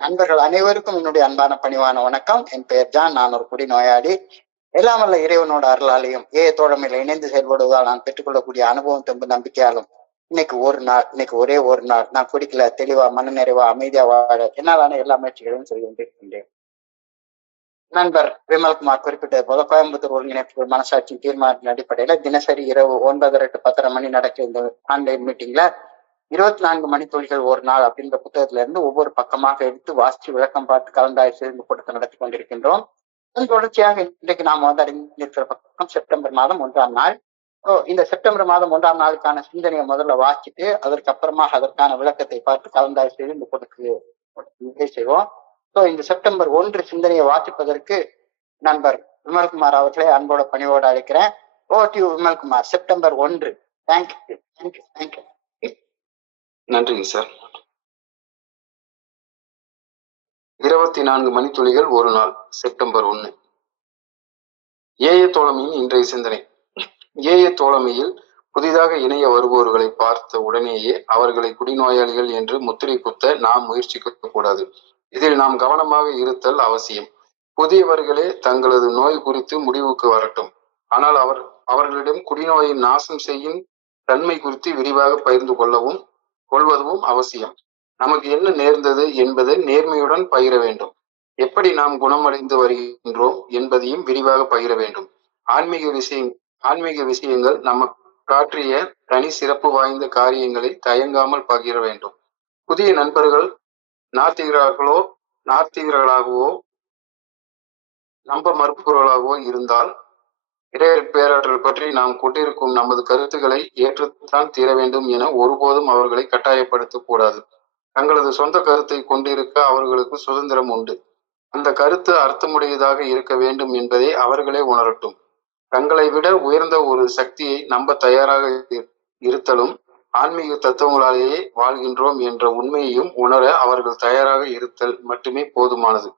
நண்பர்கள் அனைவருக்கும் என்னுடைய அன்பான பணிவான வணக்கம். என் பெயர் ஜான். நான் ஒரு குடிநோயாளி. எல்லாம் வல்ல இறைவனோட அருளாலையும் தோழமையில இணைந்து செயல்படுவதால் நான் பெற்றுக்கொள்ளக்கூடிய அனுபவம் தெம்பு நம்பிக்கையாலும் இன்னைக்கு ஒரே ஒரு நாள் நான் குடிக்கல, தெளிவா மன நிறைவா அமைதியா வாழ என்னாலான எல்லா முயற்சிகளையும் செய்து கொண்டிருக்கின்றேன். நண்பர் விமல்குமார் குறிப்பிட்டது போல கோயம்புத்தூர் ஒருங்கிணைப்பு மனசாட்சியின் தீர்மானத்தின் அடிப்படையில தினசரி இரவு 9:30 to 10:30 மணி நடக்க இந்த ஆன்லைன் மீட்டிங்ல 24 மணித்துளிகள் ஒரு நாள் அப்படின்ற புத்தகத்துல இருந்து ஒவ்வொரு பக்கமாக எடுத்து வாசித்து விளக்கம் பார்த்து கலந்தாய்வு செய்து கூட்டத்தை நடத்தி கொண்டிருக்கின்றோம். அதன் தொடர்ச்சியாக இன்றைக்கு நாம் அறிந்திருக்கிற பக்கம் செப்டம்பர் மாதம் 1ஆம் நாள். இந்த செப்டம்பர் மாதம் 1ஆம் நாளுக்கான சிந்தனையை முதல்ல வாசிச்சுட்டு அதற்கப்புறமா அதற்கான விளக்கத்தை பார்த்து கலந்தாய்வு செய்து இந்த கூட்டத்துக்கு செய்வோம். இந்த செப்டம்பர் 1 சிந்தனையை வாசிப்பதற்கு நண்பர் விமல்குமார் அவர்களை அன்போட பணிவோடு அழைக்கிறேன். விமல்குமார், செப்டம்பர் 1. தேங்க்யூ. நன்றிங்க சார். 24 மணித்துளிகள் ஒரு நாள், செப்டம்பர் 1. தோழமையின் இன்றைய சிந்தனை. தோழமையில் புதிதாக இணைய வருபவர்களை பார்த்த உடனேயே அவர்களை குடிநோயாளிகள் என்று முத்திரை குத்த நாம் முயற்சிக்க கூடாது. இதில் நாம் கவனமாக இருத்தல் அவசியம். புதியவர்களே தங்களது நோய் குறித்து முடிவுக்கு வரட்டும். ஆனால் அவர்களிடம் குடிநோயின் நாசம் செய்யும் தன்மை குறித்து விரிவாக பகிர்ந்து கொள்வதும் அவசியம். நமக்கு என்ன நேர்ந்தது என்பதை நேர்மையுடன் பகிர வேண்டும். எப்படி நாம் குணமடைந்து வருகின்றோம் என்பதையும் விரிவாக பகிர வேண்டும். ஆன்மீக விஷயங்கள் நமக்கு காற்றிய தனி சிறப்பு வாய்ந்த காரியங்களை தயங்காமல் பகிர வேண்டும். புதிய நண்பர்கள் நாத்திகர்களாகவோ நம்ப மறுப்பவர்களாகவோ இருந்தால் இறையர் பேராற்றல் பற்றி நாம் கொண்டிருக்கும் நமது கருத்துக்களை ஏற்றுத்தான் தீர வேண்டும் என ஒருபோதும் அவர்களை கட்டாயப்படுத்த கூடாது. தங்களது சொந்த கருத்தை கொண்டிருக்க அவர்களுக்கு சுதந்திரம் உண்டு. அந்த கருத்து அர்த்தமுடையதாக இருக்க வேண்டும் என்பதை அவர்களே உணரட்டும். தங்களை விட உயர்ந்த ஒரு சக்தியை நம்ப தயாராக இருத்தலும் ஆன்மீக தத்துவங்களாலேயே வாழ்கின்றோம் என்ற உண்மையையும் உணர அவர்கள் தயாராக இருத்தல் மட்டுமே போதுமானது.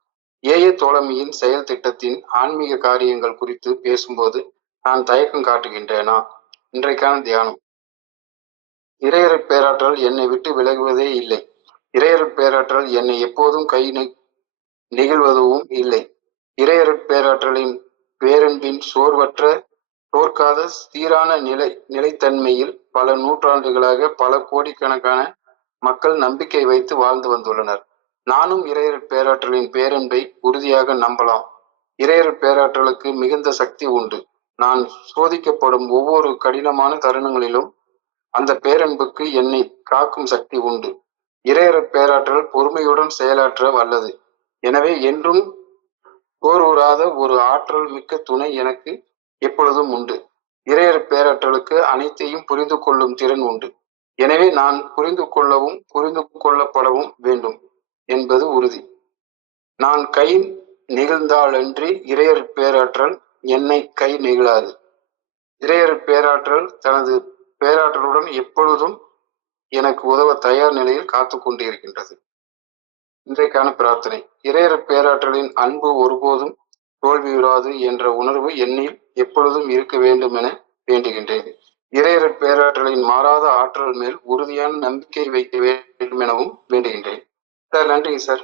தோழமையின் செயல் திட்டத்தின் ஆன்மீக காரியங்கள் குறித்து பேசும்போது நான் தயக்கம் காட்டுகின்றேனா? இன்றைக்கான தியானம். இறையர் பேராற்றல் என்னை விட்டு விலகுவதே இல்லை. இறையர் பேராற்றல் என்னை எப்போதும் நெகிழ்வதும் இல்லை. இறையர் பேராற்றலின் பேரன்பின் தோற்காத சீரான நிலைத்தன்மையில் பல நூற்றாண்டுகளாக பல கோடிக்கணக்கான மக்கள் நம்பிக்கை வைத்து வாழ்ந்து வந்துள்ளனர். நானும் இறையர் பேராற்றலின் பேரன்பை உறுதியாக நம்பலாம். இறையர் பேராற்றலுக்கு மிகுந்த சக்தி உண்டு. நான் சோதிக்கப்படும் ஒவ்வொரு கடினமான தருணங்களிலும் அந்த பேரன்புக்கு என்னை காக்கும் சக்தி உண்டு. இறையர் பேராற்றல் பொறுமையுடன் செயலாற்ற வல்லது. எனவே என்றும் போர்வுறாத ஒரு ஆற்றல் மிக்க துணை எனக்கு எப்பொழுதும் உண்டு. இறையர் பேராற்றலுக்கு அனைத்தையும் புரிந்து கொள்ளும் திறன் உண்டு. எனவே நான் புரிந்து கொள்ளவும் புரிந்து கொள்ளப்படவும் வேண்டும் என்பது உறுதி. நான் கை நெகிழ்ந்தாலன்றி இறையர் பேராற்றல் என்னை கை நெகிழாது. இறையர் பேராற்றல் தனது பேராற்றலுடன் எப்பொழுதும் எனக்கு உதவ தயார் நிலையில் காத்து கொண்டிருக்கின்றது. இன்றைக்கான பிரார்த்தனை. இறையர் பேராற்றலின் அன்பு ஒருபோதும் தோல்வியுறாது என்ற உணர்வு என்னில் எப்பொழுதும் இருக்க வேண்டும் என வேண்டுகின்றேன். இறையர் பேராற்றலின் மாறாத ஆற்றல் மேல் உறுதியான நம்பிக்கை வைக்க வேண்டும் எனவும் வேண்டுகின்றேன். சார், நன்றிங்க சார்.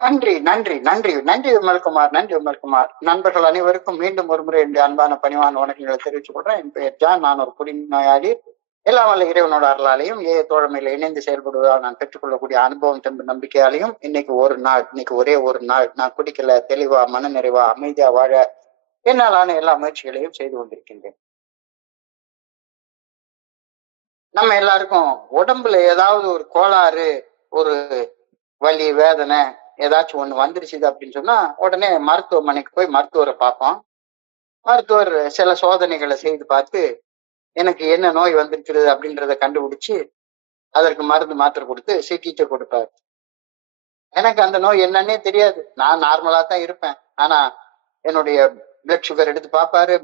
நன்றி நன்றி நன்றி நன்றி விமல்குமார். நண்பர்கள் அனைவருக்கும் மீண்டும் ஒரு முறை என்னுடைய அன்பான பணிவான வணக்கங்களை தெரிவித்துக் கொள்றேன். என் பெயர் ஜான். நான் ஒரு குடிநோயாளி. எல்லாம் வல்ல இறைவனோட அருளாலையும் தோழமையில இணைந்து செயல்படுவதால் நான் பெற்றுக்கொள்ளக்கூடிய அனுபவம் தெம்பு நம்பிக்கையாலையும் இன்னைக்கு ஒரே ஒரு நாள் நான் குடிக்கல, தெளிவா மன நிறைவா அமைதியா வாழ என்னாலான எல்லா முயற்சிகளையும் செய்து கொண்டிருக்கின்றேன். நம்ம எல்லாருக்கும் உடம்புல ஏதாவது ஒரு கோளாறு, ஒரு வலி, வேதனை ஏதாச்சும் ஒண்ணு வந்துருச்சு அப்படின்னு சொன்னா உடனே மருத்துவமனைக்கு போய் மருத்துவரை பார்ப்போம். மருத்துவர் சில சோதனைகளை செய்து பார்த்து எனக்கு என்ன நோய் வந்திருக்கிறது அப்படின்றத கண்டுபிடிச்சு அதற்கு மருந்து மாத்திரை கொடுத்து சிகிச்சை கொடுப்பாரு. எனக்கு அந்த நோய் என்னன்னே தெரியாது. நான் நார்மலா தான் இருப்பேன். ஆனா என்னுடைய பிளட் சுகர் எடுத்து பார்ப்பாரு,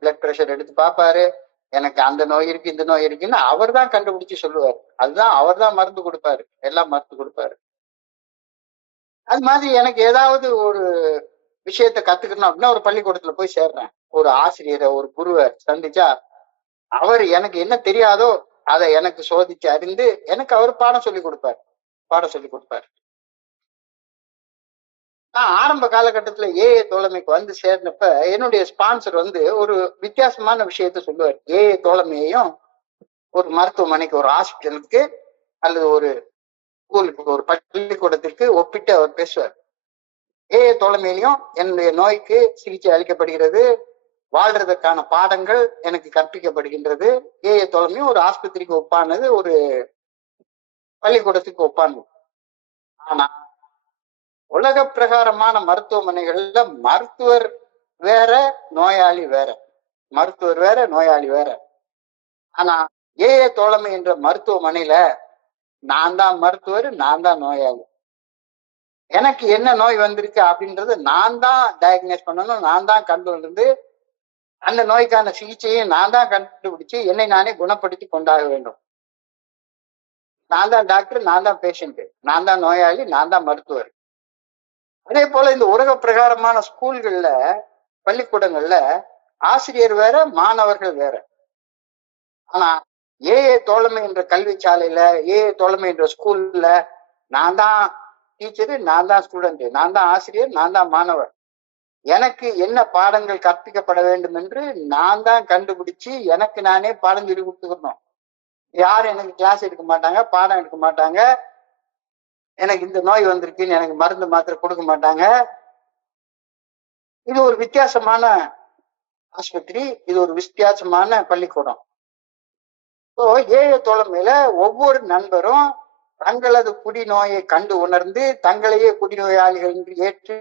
பிளட் பிரஷர் எடுத்து பார்ப்பாரு. எனக்கு அந்த நோய் இருக்கு, இந்த நோய் இருக்குன்னு அவர் தான் கண்டுபிடிச்சு சொல்லுவாரு. அதுதான் அவர் தான் மருந்து கொடுப்பாரு, எல்லாம் மருந்து கொடுப்பாரு. அது மாதிரி எனக்கு ஏதாவது ஒரு விஷயத்த கத்துக்கணும் அப்படின்னா ஒரு பள்ளிக்கூடத்துல போய் சேர்றேன். ஒரு ஆசிரியரை, ஒரு குருவை சந்திச்சா அவர் எனக்கு என்ன தெரியாதோ அதை எனக்கு சோதிச்சு அறிந்து எனக்கு அவர் பாடம் சொல்லி கொடுப்பாரு. பாடம் சொல்லி கொடுப்பாரு. நான் ஆரம்ப காலகட்டத்துல ஏஏ தோழமைக்கு வந்து சேர்ந்தப்ப என்னுடைய ஸ்பான்சர் வந்து ஒரு வித்தியாசமான விஷயத்த சொல்லுவார். ஏஏ தோழமையையும் ஒரு மருத்துவமனைக்கு, ஒரு ஹாஸ்பிட்டலுக்கு அல்லது ஒரு ஸ்கூலுக்கு, ஒரு பள்ளிக்கூடத்திற்கு ஒப்பிட்டு அவர் பேசுவார். ஏஏ தோழமையிலையும் என்னுடைய நோய்க்கு சிகிச்சை அளிக்கப்படுகிறது, வாழ்றதற்கான பாடங்கள் எனக்கு கற்பிக்கப்படுகின்றது. ஏஏ தோழமையும் ஒரு ஆஸ்பத்திரிக்கு ஒப்பானது, ஒரு பள்ளிக்கூடத்துக்கு ஒப்பானது. ஆனா உலக பிரகாரமான மருத்துவமனைகள்ல மருத்துவர் வேற, நோயாளி வேற. மருத்துவர் வேற, நோயாளி வேற. ஆனா ஏஏ தோழமை என்ற மருத்துவமனையில நான் தான் மருத்துவர், நான் தான் நோயாளி. எனக்கு என்ன நோய் வந்திருக்கு அப்படின்றது நான் தான் டயக்னைஸ் பண்ணணும், நான் தான் கண்டு அந்த நோய்க்கான சிகிச்சையை நான் தான் கண்டுபிடிச்சு என்னை நானே குணப்படுத்தி கொண்டாக வேண்டும். நான் தான் டாக்டர், நான் தான் பேஷண்ட், நான் தான் நோயாளி, நான் தான் மருத்துவர். அதே போல இந்த உலக பிரகாரமான ஸ்கூல்கள்ல, பள்ளிக்கூடங்கள்ல ஆசிரியர் வேற, மாணவர்கள் வேற. ஆனா ஏஏ தோழமை என்ற கல்வி சாலையில, ஏஏ தோழமை என்ற ஸ்கூல்ல நான் தான் டீச்சரு, நான் தான் ஸ்டூடெண்ட், நான் தான் ஆசிரியர், நான் தான் மாணவர். எனக்கு என்ன பாடங்கள் கற்பிக்கப்பட வேண்டும் என்று நான் தான் கண்டுபிடிச்சு எனக்கு நானே பாடம் சொல்லி கொடுத்துக்கணும். யாரும் எனக்கு கிளாஸ் எடுக்க மாட்டாங்க, பாடம் எடுக்க மாட்டாங்க. எனக்கு இந்த நோய் வந்திருக்குன்னு எனக்கு மருந்து மாத்திரை கொடுக்க மாட்டாங்க. இது ஒரு வித்தியாசமான ஆஸ்பத்திரி, இது ஒரு வித்தியாசமான பள்ளிக்கூடம். ஏஏ தோழமையில ஒவ்வொரு நண்பரும் தங்களது குடிநோயை கண்டு உணர்ந்து தங்களையே குடிநோயாளிகள் என்று ஏற்று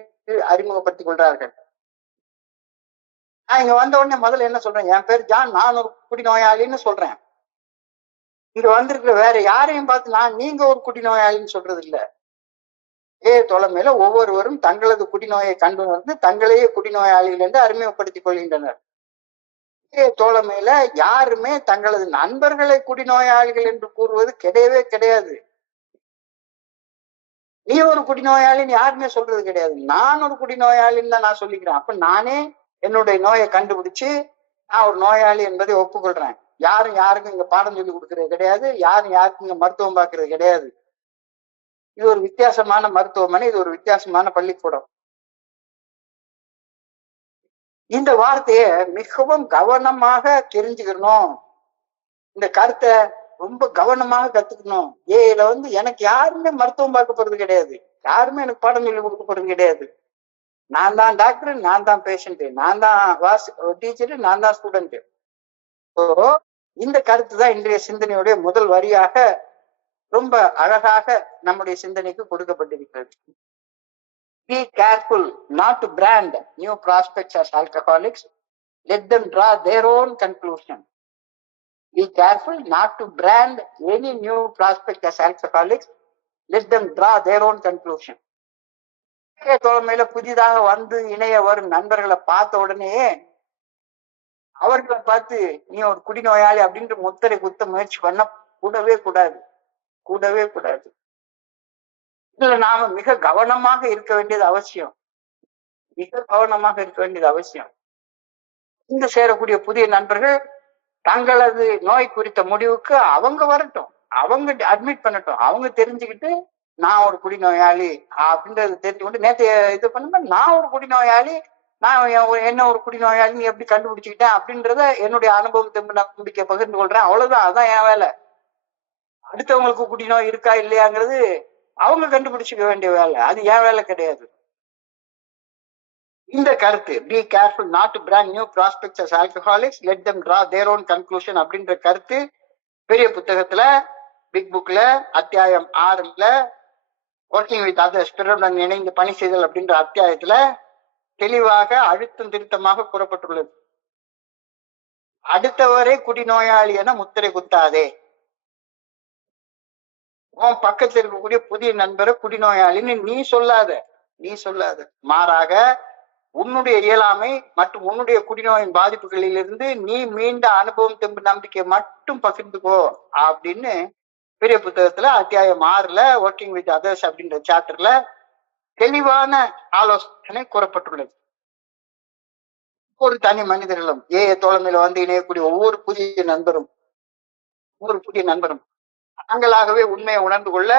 அறிமுகப்படுத்திக் கொள்றார்கள். நான் இங்க வந்த உடனே முதல்ல என்ன சொல்றேன், என் பேர் ஜான், நான் ஒரு குடிநோயாளின்னு சொல்றேன். இங்க வந்திருக்கிற வேற யாரையும் பார்த்து நீங்க ஒரு குடிநோயாளின்னு சொல்றது இல்ல. ஏஏ தோழமையில ஒவ்வொருவரும் தங்களது குடிநோயை கண்டு உணர்ந்து தங்களையே குடிநோயாளிகள் என்று அறிமுகப்படுத்திக் கொள்கின்றனர். ஏஏ தோழமையில யாருமே தங்களது நண்பர்களை குடிநோயாளிகள் என்று கூறுவது கிடையவே கிடையாது. நீ ஒரு குடிநோயாளின்னு யாருமே சொல்றது கிடையாது. நான் ஒரு குடிநோயாளின்னு தான் நான் சொல்லிக்கிறேன். அப்ப நானே என்னுடைய நோயை கண்டுபிடிச்சு நான் ஒரு நோயாளி என்பதை ஒப்புக்கொள்றேன். யாரும் யாருக்கும் இங்க பாடம் சொல்லி கொடுக்கறது கிடையாது, யாரும் யாருக்கும் இங்க மருத்துவம் பார்க்கறது கிடையாது. இது ஒரு வித்தியாசமான மருத்துவமனை, இது ஒரு வித்தியாசமான பள்ளிக்கூடம். இந்த வார்த்தையை மிகவும் கவனமாக தெரிஞ்சுக்கணும். இந்த கருத்தை ரொம்ப கவனமாக கத்துக்கணும். ஏல வந்து எனக்கு யாருமே மருத்துவம் பார்க்க போறது கிடையாது, யாருமே எனக்கு பாடம் சொல்லி கொடுக்க போறது கிடையாது. நான் தான் டாக்டர், நான் தான் பேஷண்ட், நான் தான் டீச்சரு, நான் தான் ஸ்டூடெண்ட். இந்த கருத்து தான் இன்றைய சிந்தனையுடைய முதல் வரியாக ரொம்ப அழகாக நம்முடைய சிந்தனைக்கு கொடுக்கப்பட்டிருக்கிறது. Be careful not to brand new prospects as alcoholics. Let them draw their own conclusion. Be careful not to brand any new prospect as alcoholics. Let them draw their own conclusion. தோழமையில புதிதாக வந்து இணைய வரும் நண்பர்களை பார்த்த உடனே அவர்களை பார்த்து நீ ஒரு குடிநோயாளி அப்படின்ற முத்திரை குத்த முயற்சி பண்ண கூடவே கூடாது, கூடவே கூடாது. இதுல நாம மிக கவனமாக இருக்க வேண்டியது அவசியம், மிக கவனமாக இருக்க வேண்டியது அவசியம். இங்கு சேரக்கூடிய புதிய நண்பர்கள் தங்களது நோய் குறித்த முடிவுக்கு அவங்க வரட்டும், அவங்க அட்மிட் பண்ணட்டும், அவங்க தெரிஞ்சுக்கிட்டு நான் ஒரு குடிநோயாளி அப்படின்றது தெரிஞ்சுக்கிட்டு நேற்று இது பண்ணுங்க, நான் ஒரு குடிநோயாளி, நான் என்ன ஒரு குடிநோயாளி எப்படி கண்டுபிடிச்சுக்கிட்டேன் அப்படின்றத என்னுடைய அனுபவத்தை நம்பிக்கை பகிர்ந்து கொள்றேன். அவ்வளவுதான், அதான் என் வேலை. அடுத்தவங்களுக்கு குடிநோய் இருக்கா இல்லையாங்கிறது அவங்க கண்டுபிடிச்சிக்க வேண்டிய வேலை, அது என் வேலை கிடையாது. இந்த கருத்து be careful not to brand new prospects as alcoholics, let them draw their own conclusion அப்படின்ற கருத்து பெரிய புத்தகத்துல, பிக் புக்ல, அத்தியாயம் 6ல ஒர்க்கிங் வித் அதர்ஸ், பிறருடன் இணைந்து பணி செய்தல் அப்படின்ற அத்தியாயத்துல தெளிவாக அழுத்தம் திருத்தமாக கூறப்பட்டுள்ளது. அடுத்தவரை குடிநோயாளி என முத்திரை குத்தாதே. உன் பக்கத்துல இருக்கக்கூடிய புதிய நண்பரை குடிநோயாளின்னு நீ சொல்லாத. மாறாக உன்னுடைய இயலாமை மற்றும் உன்னுடைய குடிநோயின் பாதிப்புகளிலிருந்து நீ மீண்ட அனுபவம் தெம்பு நம்பிக்கை மட்டும் பகிர்ந்துக்கோ அப்படின்னு பெரிய புத்தகத்துல அத்தியாயம் 6ல ஒர்க்கிங் வித் அதர்ஸ் அப்படின்ற சாப்டர்ல தெளிவான ஆலோசனை கூறப்பட்டுள்ளது. ஒரு தனி மனிதர்களும் ஏஏ தோழமையில வந்து இணையக்கூடிய ஒவ்வொரு புதிய நண்பரும் தாங்களாகவே உண்மையை உணர்ந்து கொள்ள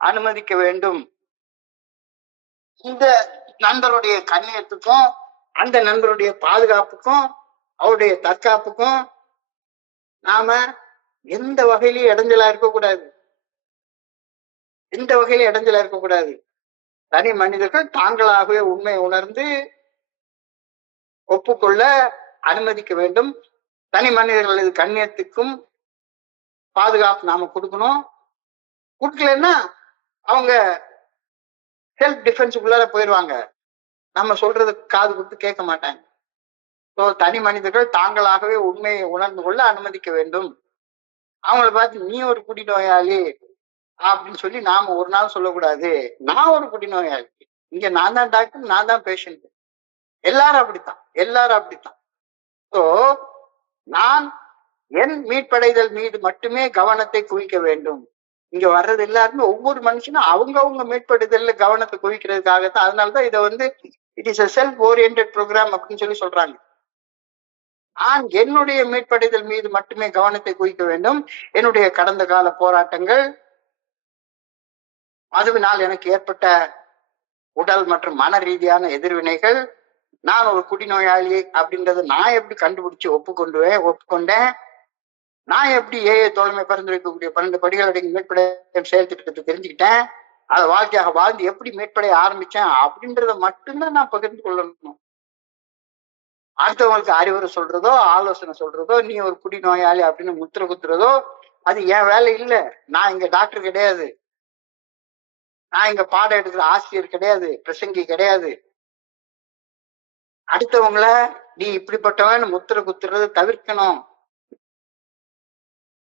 அனுமதிக்க வேண்டும். இந்த நண்பருடைய கண்ணியத்துக்கும் அந்த நண்பருடைய பாதுகாப்புக்கும் அவருடைய தற்காப்புக்கும் நாம எந்த வகையிலும் இடைஞ்சலா இருக்கக்கூடாது. எந்த வகையிலும் இடைஞ்சலா இருக்கக்கூடாது. தனி மனிதர்கள் தாங்களாகவே உண்மையை உணர்ந்து ஒப்புக்கொள்ள அனுமதிக்க வேண்டும். தனி மனிதர்களது கண்ணியத்துக்கும் பாதுகாப்பு நாம கொடுக்கணும். கொடுக்கலன்னா அவங்க செல்ஃப் டிஃபென்ஸுக்குள்ளார போயிடுவாங்க. நம்ம சொல்றது காது கொடுத்து கேட்க மாட்டாங்க. தனி மனிதர்கள் தாங்களாகவே உண்மையை உணர்ந்து கொள்ள அனுமதிக்க வேண்டும். அவங்களை பார்த்து நீ ஒரு குடிநோயாளி அப்படின்னு சொல்லி நாம ஒரு நாள் சொல்லக்கூடாது. நான் ஒரு குடிநோயாளி, இங்க நான் தான் டாக்டர், நான் தான் பேஷண்ட். எல்லாரும் அப்படித்தான், எல்லாரும் அப்படித்தான். சோ நான் என் மீட்படைதல் மீது மட்டுமே கவனத்தை குவிக்க வேண்டும். இங்க வர்றது எல்லாருமே ஒவ்வொரு மனுஷனும் அவங்க மீட்படுதல்ல கவனத்தை குவிக்கிறதுக்காகத்தான். அதனாலதான் இதை it is a self oriented program அப்படின்னு சொல்லி சொல்றாங்க. நான் என்னுடைய மீட்படைதல் மீது மட்டுமே கவனத்தை குவிக்க வேண்டும். என்னுடைய கடந்த கால போராட்டங்கள், அதுவினால் எனக்கு ஏற்பட்ட உடல் மற்றும் மன ரீதியான எதிர்வினைகள், நான் ஒரு குடிநோயாளி அப்படின்றத நான் எப்படி கண்டுபிடிச்சு ஒப்புக்கொண்டேன், நான் எப்படி தோழமை பரிந்துரைக்கக்கூடிய 12 படிகளுடைய மீட்படை செயல் திட்டத்தை தெரிஞ்சுக்கிட்டேன், அதை வாழ்க்கையாக வாழ்ந்து எப்படி மீட்படைய ஆரம்பிச்சேன் அப்படின்றத மட்டும்தான் நான் பகிர்ந்து கொள்ளணும். அடுத்தவங்களுக்கு அறிவுரை சொல்றதோ ஆலோசனை சொல்றதோ நீ ஒரு குடிநோயாளி அப்படின்னு முத்திர குத்துறதோ அது என் வேலை இல்லை. நான் இங்க டாக்டர் கிடையாது, நான் இங்க பாடம் எடுக்கிற ஆசிரியர் கிடையாது, பிரசங்கி கிடையாது. அடுத்தவங்கள நீ இப்படிப்பட்டவன் முத்திர குத்துறத தவிர்க்கணும்.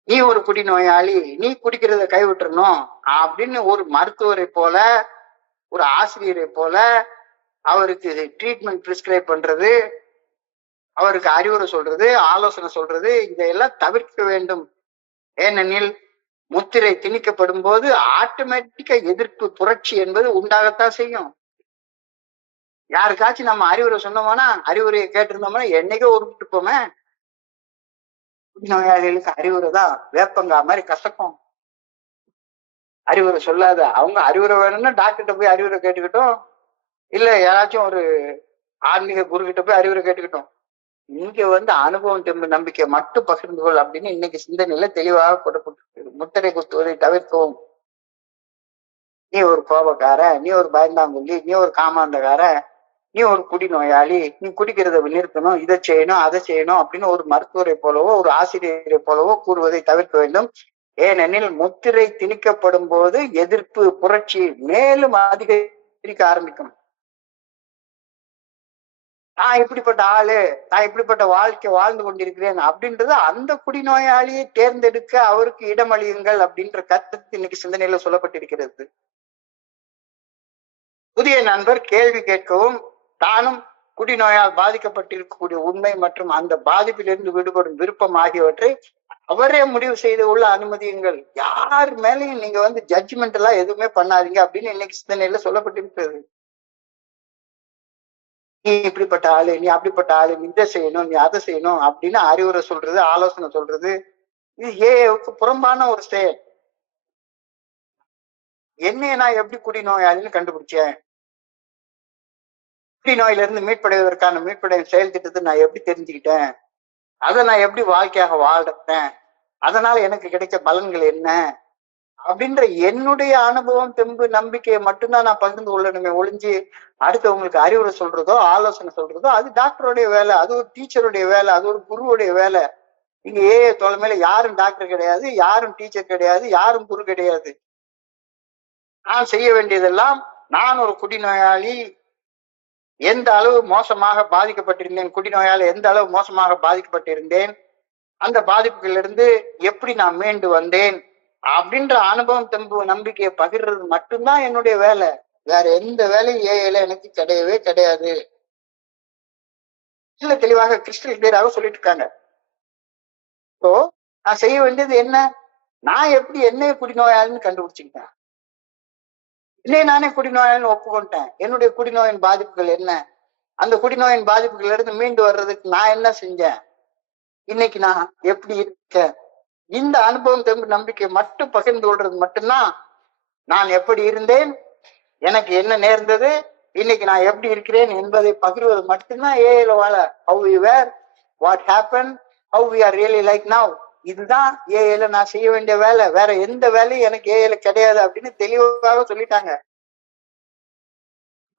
நீ ஒரு குடிநோயாளி, நீ குடிக்கிறத கைவிட்டுறணும் அப்படின்னு ஒரு மருத்துவரை போல, ஒரு ஆசிரியரை போல அவருக்கு ட்ரீட்மெண்ட் பிரிஸ்கிரைப் பண்றது, அவருக்கு அறிவுரை சொல்றது, ஆலோசனை சொல்றது, இதையெல்லாம் தவிர்க்க வேண்டும். ஏனெனில் முத்திரை திணிக்கப்படும் போது ஆட்டோமேட்டிக்கா எதிர்ப்பு புரட்சி என்பது உண்டாகத்தான் செய்யும். யாருக்காச்சும் நம்ம அறிவுரை சொன்னோம்னா, அறிவுரையை கேட்டிருந்தோம்னா என்னைக்கோ உருப்பிட்டு போமே. குடிநோயாளிகளுக்கு அறிவுரை தான் வேப்பங்கா மாதிரி கசக்கும். அறிவுரை சொல்லாத அவங்க அறிவுரை வேணும்னா டாக்டர்கிட்ட போய் அறிவுரை கேட்டுக்கிட்டோம், இல்ல யாராச்சும் ஒரு ஆன்மீக குரு கிட்ட போய் அறிவுரை கேட்டுக்கிட்டோம். இங்க அனுபவம் தெம்பு நம்பிக்கை மட்டும் பகிர்ந்து கொள் அப்படின்னு இன்னைக்கு சிந்தனையில தெளிவாக கொடுக்கப்பட்டு, முத்திரை குத்துவதை தவிர்க்கவும். நீ ஒரு கோபக்கார, நீ ஒரு பயந்தாங்குள்ளி, நீ ஒரு காமாந்தக்கார, நீ ஒரு குடிநோயாளி, நீ குடிக்கிறத நிறுத்தணும், இதை செய்யணும் அதை செய்யணும் அப்படின்னு ஒரு மருத்துவரை போலவோ ஒரு ஆசிரியரை போலவோ கூறுவதை தவிர்க்க வேண்டும். ஏனெனில் முத்திரை திணிக்கப்படும் போது எதிர்ப்பு புரட்சி மேலும் அதிகரிக்க ஆரம்பிக்கும். நான் இப்படிப்பட்ட ஆளு, நான் இப்படிப்பட்ட வாழ்க்கை வாழ்ந்து கொண்டிருக்கிறேன் அப்படின்றது அந்த குடிநோயாளியை தேர்ந்தெடுக்க அவருக்கு இடமளியுங்கள் அப்படின்ற கருத்து இன்னைக்கு சிந்தனையில சொல்லப்பட்டிருக்கிறது. புதிய நண்பர் கேள்வி கேட்கவும், தானும் குடிநோயால் பாதிக்கப்பட்டிருக்கக்கூடிய உண்மை மற்றும் அந்த பாதிப்பிலிருந்து விடுபடும் விருப்பம் ஆகியவற்றை அவரே முடிவு செய்து உள்ள அனுமதியுங்கள். யார் மேலையும் நீங்க ஜட்ஜ்மெண்ட் எல்லாம் எதுவுமே பண்ணாதீங்க அப்படின்னு இன்னைக்கு சிந்தனையில சொல்லப்பட்டிருக்கிறது. நீ இப்படிப்பட்ட ஆளு, நீ அப்படிப்பட்ட ஆளு, நீ இதை செய்யணும், நீ அதை செய்யணும் அப்படின்னு அறிவுரை சொல்றது, ஆலோசனை சொல்றது, இது ஏவுக்கு புறம்பான ஒரு செயல். என்னைய நான் எப்படி குடிநோயாளின்னு கண்டுபிடிச்சேன், குடிநோயில இருந்து மீட்படைவதற்கான மீட்படை செயல் திட்டத்தை நான் எப்படி தெரிஞ்சுக்கிட்டேன், அதை நான் எப்படி வாழ்க்கையாக வாழ்றேன், அதனால எனக்கு கிடைச்ச பலன்கள் என்ன அப்படின்ற என்னுடைய அனுபவம் தெம்பு நம்பிக்கையை மட்டும்தான் நான் பகிர்ந்து கொள்ளணுமே ஒழிஞ்சு அடுத்தவங்களுக்கு அறிவுரை சொல்றதோ ஆலோசனை சொல்றதோ அது டாக்டருடைய வேலை, அது ஒரு டீச்சருடைய வேலை, அது ஒரு குருவுடைய வேலை. இங்க தொலைமையில யாரும் டாக்டர் கிடையாது, யாரும் டீச்சர் கிடையாது, யாரும் குரு கிடையாது. நான் செய்ய வேண்டியதெல்லாம், நான் ஒரு குடிநோயாளி எந்த அளவு மோசமாக பாதிக்கப்பட்டிருந்தேன், குடிநோயால எந்த அளவு மோசமாக பாதிக்கப்பட்டிருந்தேன், அந்த பாதிப்புகளிலிருந்து எப்படி நான் மீண்டு வந்தேன் அப்படின்ற அனுபவம் தெம்பு நம்பிக்கையை பகிர்றது மட்டும்தான் என்னுடைய வேலை. வேற எந்த வேலையும் ஏஐல எனக்கு கிடையவே கிடையாது. இல்ல தெளிவாக கிறிஸ்டல் கிளியராக சொல்லிட்டு இருக்காங்க. ஸோ நான் செய்ய வேண்டியது என்ன, நான் எப்படி என்னைய குடிநோயாளின்னு கண்டுபிடிச்சுக்கிட்டேன், என்னை நானே குடிநோயாளின்னு ஒப்புக்கொண்டேன். என்னுடைய குடிநோயின் பாதிப்புகள் என்ன, அந்த குடிநோயின் பாதிப்புகள் இருந்து மீண்டு வர்றதுக்கு நான் என்ன செஞ்சேன், இன்னைக்கு நான் எப்படி இருக்கேன், இந்த அனுபவம் தெம்பு நம்பிக்கை மட்டும் பகிர்ந்து கொள்றது மட்டும்தான் நான் எப்படி இருந்தேன், எனக்கு என்ன நேர்ந்தது, இன்னைக்கு நான் எப்படி இருக்கிறேன் என்பதை பகிர்வது மட்டும்தான் ஏஐல வாழ. How we were, what happen, how we are really like now. இதுதான் ஏஐல நான் செய்ய வேண்டிய வேலை. வேற எந்த வேலையும் எனக்கு ஏஐல கிடையாது அப்படின்னு தெளிவாக சொல்லிட்டாங்க.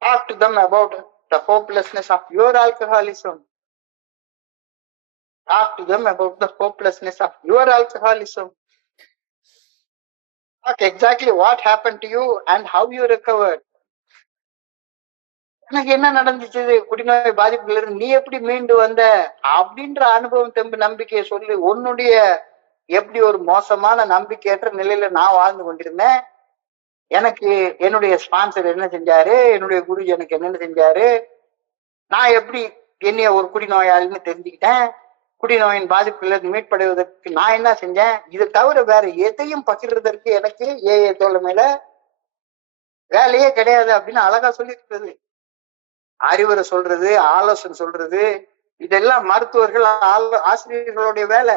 Talk to them about the hopelessness of your alcoholism. Talk to them about the hopelessness of your alcoholism. Talk exactly what happened to you and how you recovered. எனக்கு என்ன நடந்துச்சு, குடிநோய் பாதிப்புல இருந்து நீ எப்படி மீண்டு வந்த அப்படின்ற அனுபவம், தெம்பு, நம்பிக்கையை சொல்லு. உன்னுடைய எப்படி ஒரு மோசமான நம்பிக்கையற்ற நிலையில நான் வாழ்ந்து கொண்டிருந்தேன், எனக்கு என்னுடைய ஸ்பான்சர் என்ன செஞ்சாரு, என்னுடைய குருஜி எனக்கு என்னென்ன செஞ்சாரு, நான் எப்படி என்னைய ஒரு குடிநோயாளின்னு தெரிஞ்சுக்கிட்டேன், குடிநோயின் பாதிப்புல இருந்து மீட்படைவதற்கு நான் என்ன செஞ்சேன், இதை தவிர வேற எதையும் பகிர்றதற்கு எனக்கு ஏஏ தோழமையில வேலையே கிடையாது அப்படின்னு அழகா சொல்லியிருக்கிறது. அறிவுரை சொல்றது, ஆலோசனை சொல்றது, இதெல்லாம் மருத்துவர்கள், ஆசிரியர்களுடைய வேலை.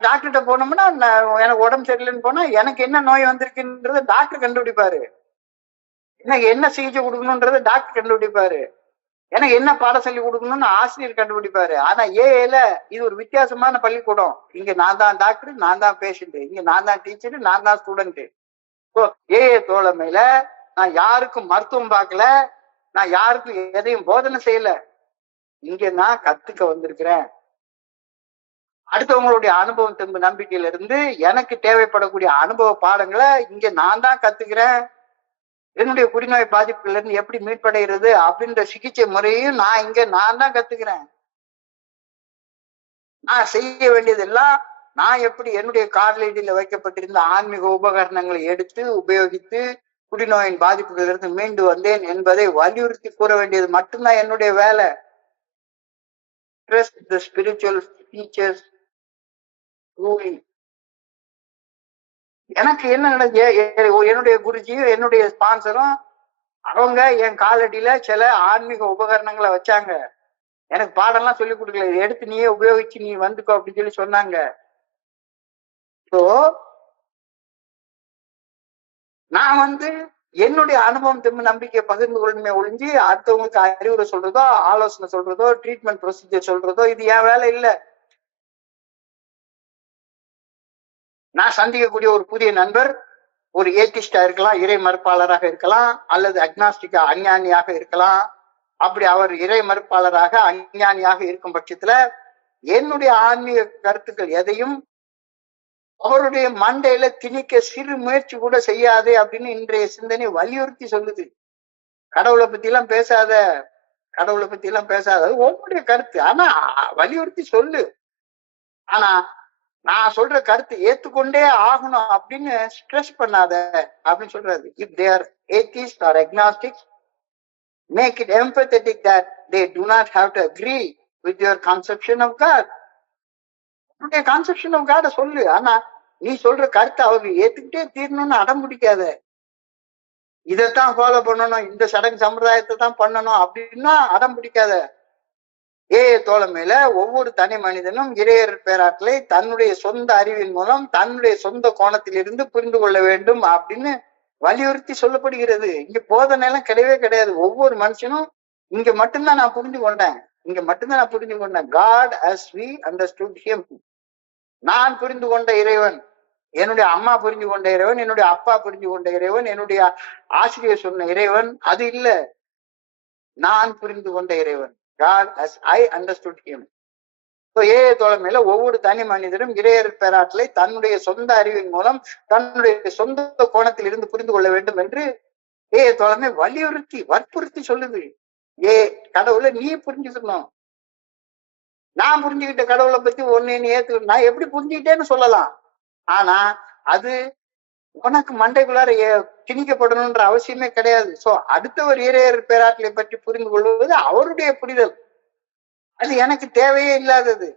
டாக்டர்கிட்ட போனோம்னா எனக்கு உடம்பு சரியில்லைன்னு போனா எனக்கு என்ன நோய் வந்திருக்குன்றத டாக்டர் கண்டுபிடிப்பாரு, எனக்கு என்ன சிகிச்சை கொடுக்கணும்ன்றத டாக்டர் கண்டுபிடிப்பாரு, எனக்கு என்ன பாடம் சொல்லி கொடுக்கணும்னு ஆசிரியர் கண்டுபிடிப்பாரு. ஆனா ஏஐல இது ஒரு வித்தியாசமான பள்ளிக்கூடம். இங்க நான் தான் டாக்டர், நான் தான் பேஷண்ட், இங்க நான் தான் டீச்சர், நான் தான் ஸ்டூடெண்ட். ஏஐ தோழமையில நான் யாருக்கும் மருத்துவம் பார்க்கல, நான் யாருக்கும் எதையும் போதனை செய்யல, இங்க நான் கத்துக்க வந்திருக்கிறேன். அடுத்தவங்களுடைய அனுபவம், தெம்பு, நம்பிக்கையில இருந்து எனக்கு தேவைப்படக்கூடிய அனுபவ பாடங்களை இங்க நான் தான் கத்துக்கிறேன். என்னுடைய குடிநோய் பாதிப்புல இருந்து எப்படி மீட்படைகிறது அப்படின்ற சிகிச்சை முறையும் நான் இங்க நான் தான் கத்துக்கிறேன். நான் செய்ய வேண்டியதெல்லாம், நான் எப்படி என்னுடைய கார்லைடில வைக்கப்பட்டிருந்த ஆன்மீக உபகரணங்களை எடுத்து உபயோகித்து குடிநோயின் பாதிப்புகளிலிருந்து மீண்டு வந்தேன் என்பதை வலியுறுத்தி கூற வேண்டியது மட்டும்தான் என்னுடைய வேலை. Trust the spiritual teachers truly. எனக்கு என்ன நடந்தது, என்னுடைய குருஜியும் என்னுடைய ஸ்பான்சரும் அவங்க என் காலடியில சில ஆன்மீக உபகரணங்களை வச்சாங்க. எனக்கு பாடம்லாம் சொல்லி கொடுக்கல, இதை எடுத்து நீயே உபயோகிச்சு நீ வந்துக்கோ அப்படின்னு சொல்லி சொன்னாங்க. ஸோ நான் என்னுடைய அனுபவம், தெம்பு, நம்பிக்கையை பகிர்ந்து கொள்ளணுமே ஒழிஞ்சு அடுத்தவங்களுக்கு அறிவுரை சொல்றதோ, ஆலோசனை சொல்றதோ, ட்ரீட்மெண்ட் ப்ரொசீஜர் சொல்றதோ இது என் வேலை இல்லை. நான் சந்திக்கக்கூடிய ஒரு புதிய நண்பர் ஒரு ஏத்திஸ்டா இருக்கலாம், இறை மறுப்பாளராக இருக்கலாம், அல்லது அக்னாஸ்டிக்கா அஞ்ஞானியாக இருக்கலாம். அப்படி அவர் இறை மறுப்பாளராக அஞ்ஞானியாக இருக்கும் பட்சத்துல என்னுடைய ஆன்மீக கருத்துக்கள் எதையும் அவருடைய மண்டையில திணிக்க சிறு முயற்சி கூட செய்யாதே அப்படின்னு இன்றைய சிந்தனை வலியுறுத்தி சொல்லுது. கடவுளை பத்தி எல்லாம் பேசாத, கடவுளை பத்தி எல்லாம் பேசாத, உங்களுடைய கருத்து, ஆனா வலியுறுத்தி சொல்லு. ஆனா நான் சொல்ற கருத்து ஏத்துக்கொண்டே ஆகணும் அப்படின்னு ஸ்ட்ரெஸ் பண்ணாத அப்படின்னு சொல்றாரு. If they are atheist or agnostics, make it empathetic that they do not have to agree with your conception of God. உன்னுடைய கான்செப்ஷன் ஆஃப் காட சொல்லு. ஆனா நீ சொல்ற கருத்தை அவங்க ஏத்துக்கிட்டே தீரணும்னு அடம் பிடிக்காத. இதைத்தான் ஃபாலோ பண்ணணும், இந்த சடங்கு சம்பிரதாயத்தை தான் பண்ணணும் அப்படின்னா அடம் பிடிக்காத. தோழமையில ஒவ்வொரு தனி மனிதனும் இறையர் பேராற்றலை தன்னுடைய சொந்த அறிவின் மூலம் தன்னுடைய சொந்த கோணத்திலிருந்து புரிந்து கொள்ள வேண்டும் அப்படின்னு வலியுறுத்தி சொல்லப்படுகிறது. இங்க போதனை எல்லாம் கிடையவே கிடையாது. ஒவ்வொரு மனுஷனும் இங்க மட்டும்தான் நான் புரிஞ்சு கொண்டேன், இங்க மட்டும்தான் நான் புரிஞ்சு கொண்டேன். God as we understood him. நான் புரிந்து கொண்ட இறைவன், என்னுடைய அம்மா புரிஞ்சு கொண்ட இறைவன், என்னுடைய அப்பா புரிஞ்சு கொண்ட இறைவன், என்னுடைய ஆசிரியர் சொன்ன இறைவன், அது இல்ல. நான் புரிந்து கொண்ட இறைவன், God as I understood him. தோழமையில ஒவ்வொரு தனி மனிதரும் இறையர் பேராற்றலை தன்னுடைய சொந்த அறிவின் மூலம் தன்னுடைய சொந்த கோணத்தில் இருந்து புரிந்து கொள்ள வேண்டும் என்று தோழமை வலியுறுத்தி வற்புறுத்தி சொல்லுது. கடவுளை நீ புரிஞ்சுக்கணும். நான் புரிஞ்சுக்கிட்ட கடவுளை பத்தி ஒன்னு நீ ஏத்துக்கணும், நான் எப்படி புரிஞ்சுக்கிட்டேன்னு சொல்லலாம். ஆனா அது உனக்கு மண்டைக்குள்ளார திணிக்கப்படணும்ன்ற அவசியமே கிடையாது. சோ அடுத்தவர் இறையர் பேராற்றலை பற்றி புரிந்து கொள்வது அவருடைய புரிதல், அது எனக்கு தேவையே இல்லாதது.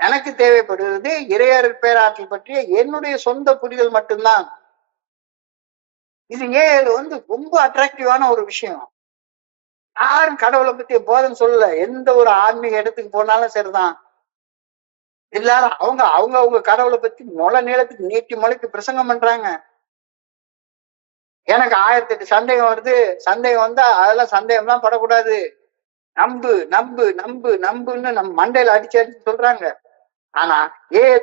எனக்கு தேவைப்படுவது இறையர் பேராற்றல் பற்றிய என்னுடைய சொந்த புரிதல் மட்டும்தான். இது ரொம்ப அட்ராக்டிவான ஒரு விஷயம். யாரும் கடவுளை பத்திய போதனை சொல்லல. எந்த ஒரு ஆன்மீக இடத்துக்கு போனாலும் சரிதான், எல்லாரும் அவங்க கடவுளை பத்தி முளை நீளத்துக்கு நீட்டி முளைக்கு பிரசங்கம் பண்றாங்க. எனக்கு 1008 சந்தேகம் வருது. சந்தேகம் வந்தா அதெல்லாம் சந்தேகம் தான் படக்கூடாது. நம்பு நம்பு நம்பு நம்புன்னு நம்ம மண்டையில அடிச்சு அடிச்சு சொல்றாங்க. ஆனா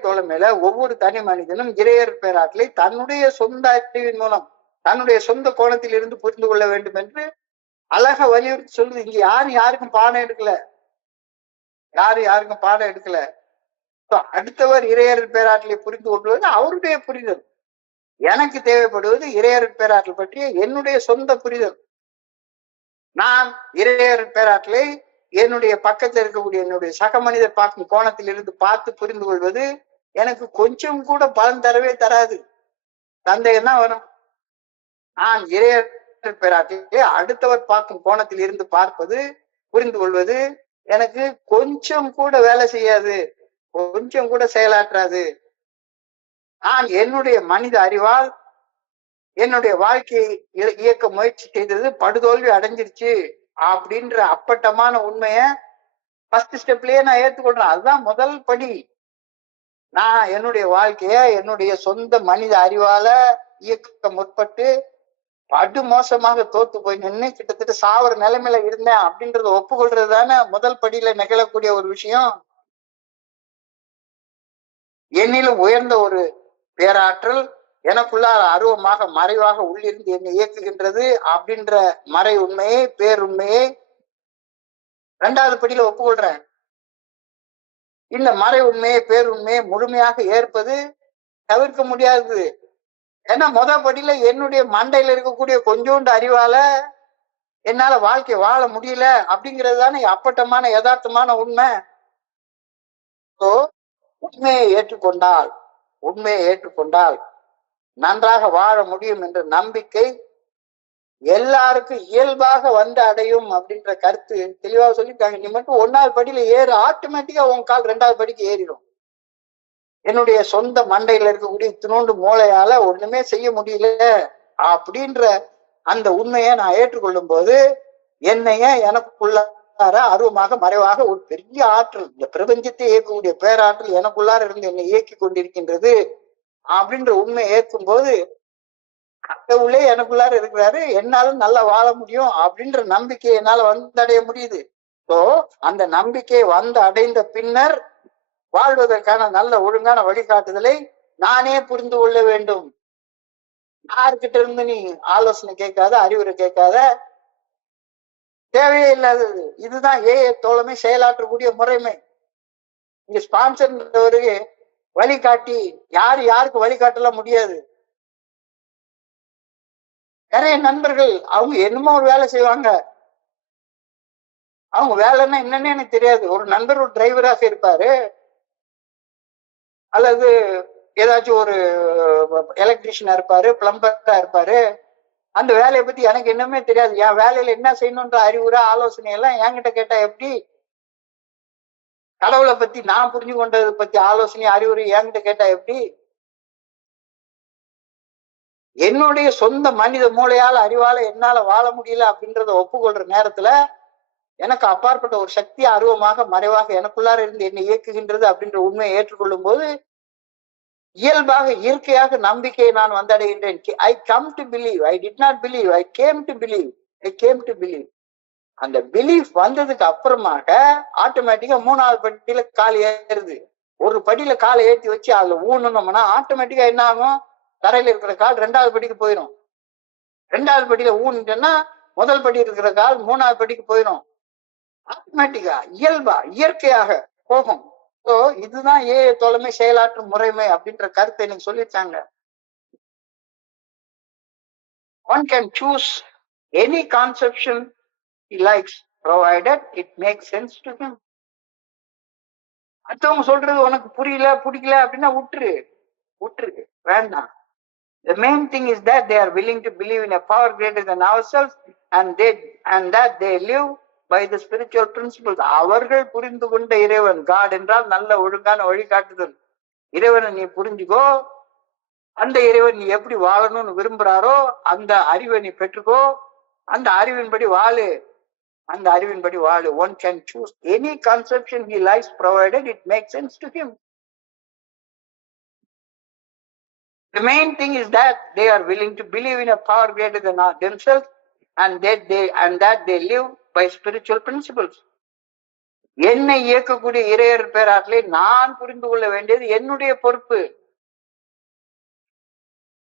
தோழமையில ஒவ்வொரு தனி மனிதனும் இறையர் பேராற்றலை தன்னுடைய சொந்த அறிவின் மூலம் தன்னுடைய சொந்த கோணத்தில் இருந்து புரிந்து கொள்ள வேண்டும் என்று அழகா வலியுறுத்தி சொல்லுது. இங்க யாருக்கும் பாடம் எடுக்கல. யாருக்கும் பாடம் எடுக்கல. அடுத்தவர் இறையர் பேராற்றலை புரிந்து கொள்வது அவருடைய புரிதல். எனக்கு தேவைப்படுவது இறையர் பேராற்றல் பற்றிய என்னுடைய சொந்த புரிதல். நான் இறையர் பேராற்றலை என்னுடைய பக்கத்தில் இருக்கக்கூடிய என்னுடைய சக மனிதர் பார்க்கும் கோணத்தில் இருந்து பார்த்து புரிந்து கொள்வது எனக்கு கொஞ்சம் கூட பலன் தரவே தராது. சந்தேகம் தான் வரும். நான் இறையர் பேராற்றலை அடுத்தவர் பார்க்கும் கோணத்தில் இருந்து பார்ப்பது புரிந்து கொள்வது எனக்கு கொஞ்சம் கூட வேலை செய்யாது, கொஞ்சம் கூட செயலாற்றாது. நான் என்னுடைய மனித அறிவால் என்னுடைய வாழ்க்கையை இயக்க முயற்சி செய்தது படுதோல்வி அடைஞ்சிருச்சு அப்படின்ற அப்பட்டமான உண்மைய ஃபர்ஸ்ட் ஸ்டெப்லயே நான் ஏற்றுக்கொள்றேன். அதுதான் முதல் படி. நான் என்னுடைய வாழ்க்கைய என்னுடைய சொந்த மனித அறிவால இயக்க முற்பட்டு படு மோசமாக தோத்து போய் நின்று கிட்டத்தட்ட சாவர நிலைமையில இருந்தேன் அப்படின்றத ஒப்புக்கொள்றது தானே முதல் படியில நிகழக்கூடிய ஒரு விஷயம். என்னிலும் உயர்ந்த ஒரு பேராற்றல் எனக்குள்ளார அருவமாக மறைவாக உள்ளிருந்து என்னை இயக்குகின்றது அப்படின்ற மறை உண்மையை பேருண்மையை 2வது படியில ஒப்புக்கொள்றேன். இந்த மறை உண்மையை பேருண்மையை முழுமையாக ஏற்பது தவிர்க்க முடியாது. ஏன்னா முதல் படியில என்னுடைய மண்டையில இருக்கக்கூடிய கொஞ்சோண்டு அறிவால என்னால வாழ்க்கை வாழ முடியல அப்படிங்கிறது தானே அப்பட்டமான யதார்த்தமான உண்மை. உண்மையை ஏற்றுக்கொண்டால் நன்றாக வாழ முடியும் என்ற நம்பிக்கை எல்லாருக்கும் இயல்பாக வந்து அடையும் அப்படின்ற கருத்து தெளிவாக சொல்லிட்டாங்க. நீ மட்டும் 1வது படியில ஏறு, ஆட்டோமேட்டிக்கா உன் கால் 2வது படிக்கு ஏறிடும். என்னுடைய சொந்த மண்டையில இருக்கக்கூடிய இத்தினோண்டு மூளையால ஒண்ணுமே செய்ய முடியல அப்படின்ற அந்த உண்மையை நான் ஏற்றுக்கொள்ளும் போது என்னைய எனக்குள்ளார அருவமாக மறைவாக ஒரு பெரிய ஆற்றல், இந்த பிரபஞ்சத்தை இயக்கக்கூடிய பேராற்றல் எனக்குள்ளார இருந்து என்னை இயக்கி கொண்டிருக்கின்றது அப்படின்ற உண்மையை ஏற்கும் போது கடவுளே எனக்குள்ளார இருக்கிறாரு, என்னாலும் நல்லா வாழ முடியும் அப்படின்ற நம்பிக்கை என்னால வந்தடைய முடியுது. சோ அந்த நம்பிக்கை வந்து அடைந்த பின்னர் வாழ்வதற்கான நல்ல ஒழுங்கான வழிகாட்டுதலை நானே புரிந்து கொள்ள வேண்டும். யாருக்கிட்ட இருந்து நீ ஆலோசனை கேட்காத, அறிவுரை கேட்காத, தேவையே இல்லாதது. இதுதான் தோழமை செயலாற்றக்கூடிய முறைமை. இங்க ஸ்பான்சர் வழிகாட்டி யாருக்கு வழிகாட்டல முடியாது. நிறைய நண்பர்கள் அவங்க என்னமோ ஒரு வேலை செய்வாங்க, அவங்க வேலைன்னா என்னன்னு எனக்கு தெரியாது. ஒரு நண்பர் ஒரு டிரைவராக இருப்பாரு, அல்லது ஏதாச்சும் ஒரு எலக்ட்ரிஷியனா இருப்பாரு, பிளம்பரா இருப்பாரு. அந்த வேலையை பத்தி எனக்கு என்னமே தெரியாது. என் வேலையில என்ன செய்யணும்ன்ற அறிவுரை ஆலோசனை எல்லாம் என்கிட்ட கேட்டா எப்படி? கடவுளை பத்தி நான் புரிஞ்சு கொண்டதை பத்தி ஆலோசனை அறிவுரை என்கிட்ட கேட்டா எப்படி? என்னுடைய சொந்த மனித மூளையால அறிவால என்னால வாழ முடியல அப்படின்றத ஒப்புக்கொள்ற நேரத்துல எனக்கு அப்பாற்பட்ட ஒரு சக்தி அருவமாக மறைவாக எனக்குள்ளார இருந்து என்னை இயக்குகின்றது அப்படின்ற உண்மையை ஏற்றுக்கொள்ளும் போது இயல்பாக இயற்கையாக நம்பிக்கையை நான் வந்தடைகின்றேன். I come to believe, I did not believe, I came to believe. அந்த பிலீஃப் வந்ததுக்கு அப்புறமாக ஆட்டோமேட்டிக்கா 3வது படியில கால் ஏறுது. ஒரு படியில காலை ஏற்றி வச்சு அதுல ஊனணும்னா ஆட்டோமேட்டிக்கா என்ன ஆகும்? தரையில இருக்கிற கால் 2வது படிக்கு போயிடும். 2வது படியில ஊனிட்டேன்னா முதல் படி இருக்கிற கால் 3வது படிக்கு போயிடும். ஆட்டோமேட்டிக்கா இயல்பா இயற்கையாக போகும். சோ இதுதான் தோழமை செயலாற்றும் முறைமை அப்படின்ற கருத்தை எனக்கு சொல்லிட்டாங்க. One can choose any conception he likes provided it makes sense to him. அடுத்தவங்க சொல்றது உனக்கு புரியல பிடிக்கல அப்படின்னா விட்டுரு வேண்டாம். The main thing is that they are willing to believe in a power greater than ourselves and that they live by the spiritual principles. அவர்கள் புரிந்து கொண்ட இறைவன், காட் என்றால் நல்ல ஒழுங்கான வழிகாட்டுதல். இறைவனை நீ புரிஞ்சுக்கோ, அந்த இறைவன் நீ எப்படி வாழணும்னு விரும்புறாரோ அந்த அறிவை நீ பெற்றுக்கோ, அந்த அறிவின்படி வாழு. One can choose any conception he likes provided it makes sense to him. The main thing is that they are willing to believe in a power greater than themselves, and that they live by spiritual principles. என்னை இயக்கக்கூடிய இறையர் பேராற்றலை நான் புரிந்து கொள்ள வேண்டியது என்னுடைய பொறுப்பு.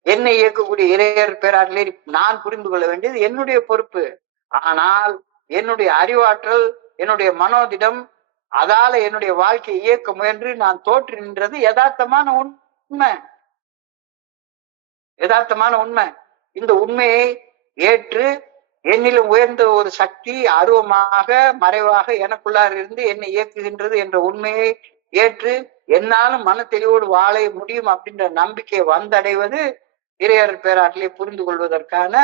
என்னை இயக்கக்கூடிய இறையர் பேராற்றலை நான் புரிந்து கொள்ள வேண்டியது என்னுடைய பொறுப்பு. ஆனால் என்னுடைய அறிவாற்றல், என்னுடைய மனோதிடம், அதால என்னுடைய வாழ்க்கையை இயக்க முயன்று நான் தோற்று நின்றது யதார்த்தமான உண்மை. யதார்த்தமான உண்மை. இந்த உண்மையை ஏற்று என்னிலும் உயர்ந்த ஒரு சக்தி அருவமாக மறைவாக எனக்குள்ளார் இருந்து என்னை இயக்குகின்றது என்ற உண்மையை ஏற்று என்னாலும் மன தெளிவோடு வாழ முடியும் அப்படின்ற நம்பிக்கை வந்தடைவது இறையர் பேராற்றலை புரிந்து கொள்வதற்கான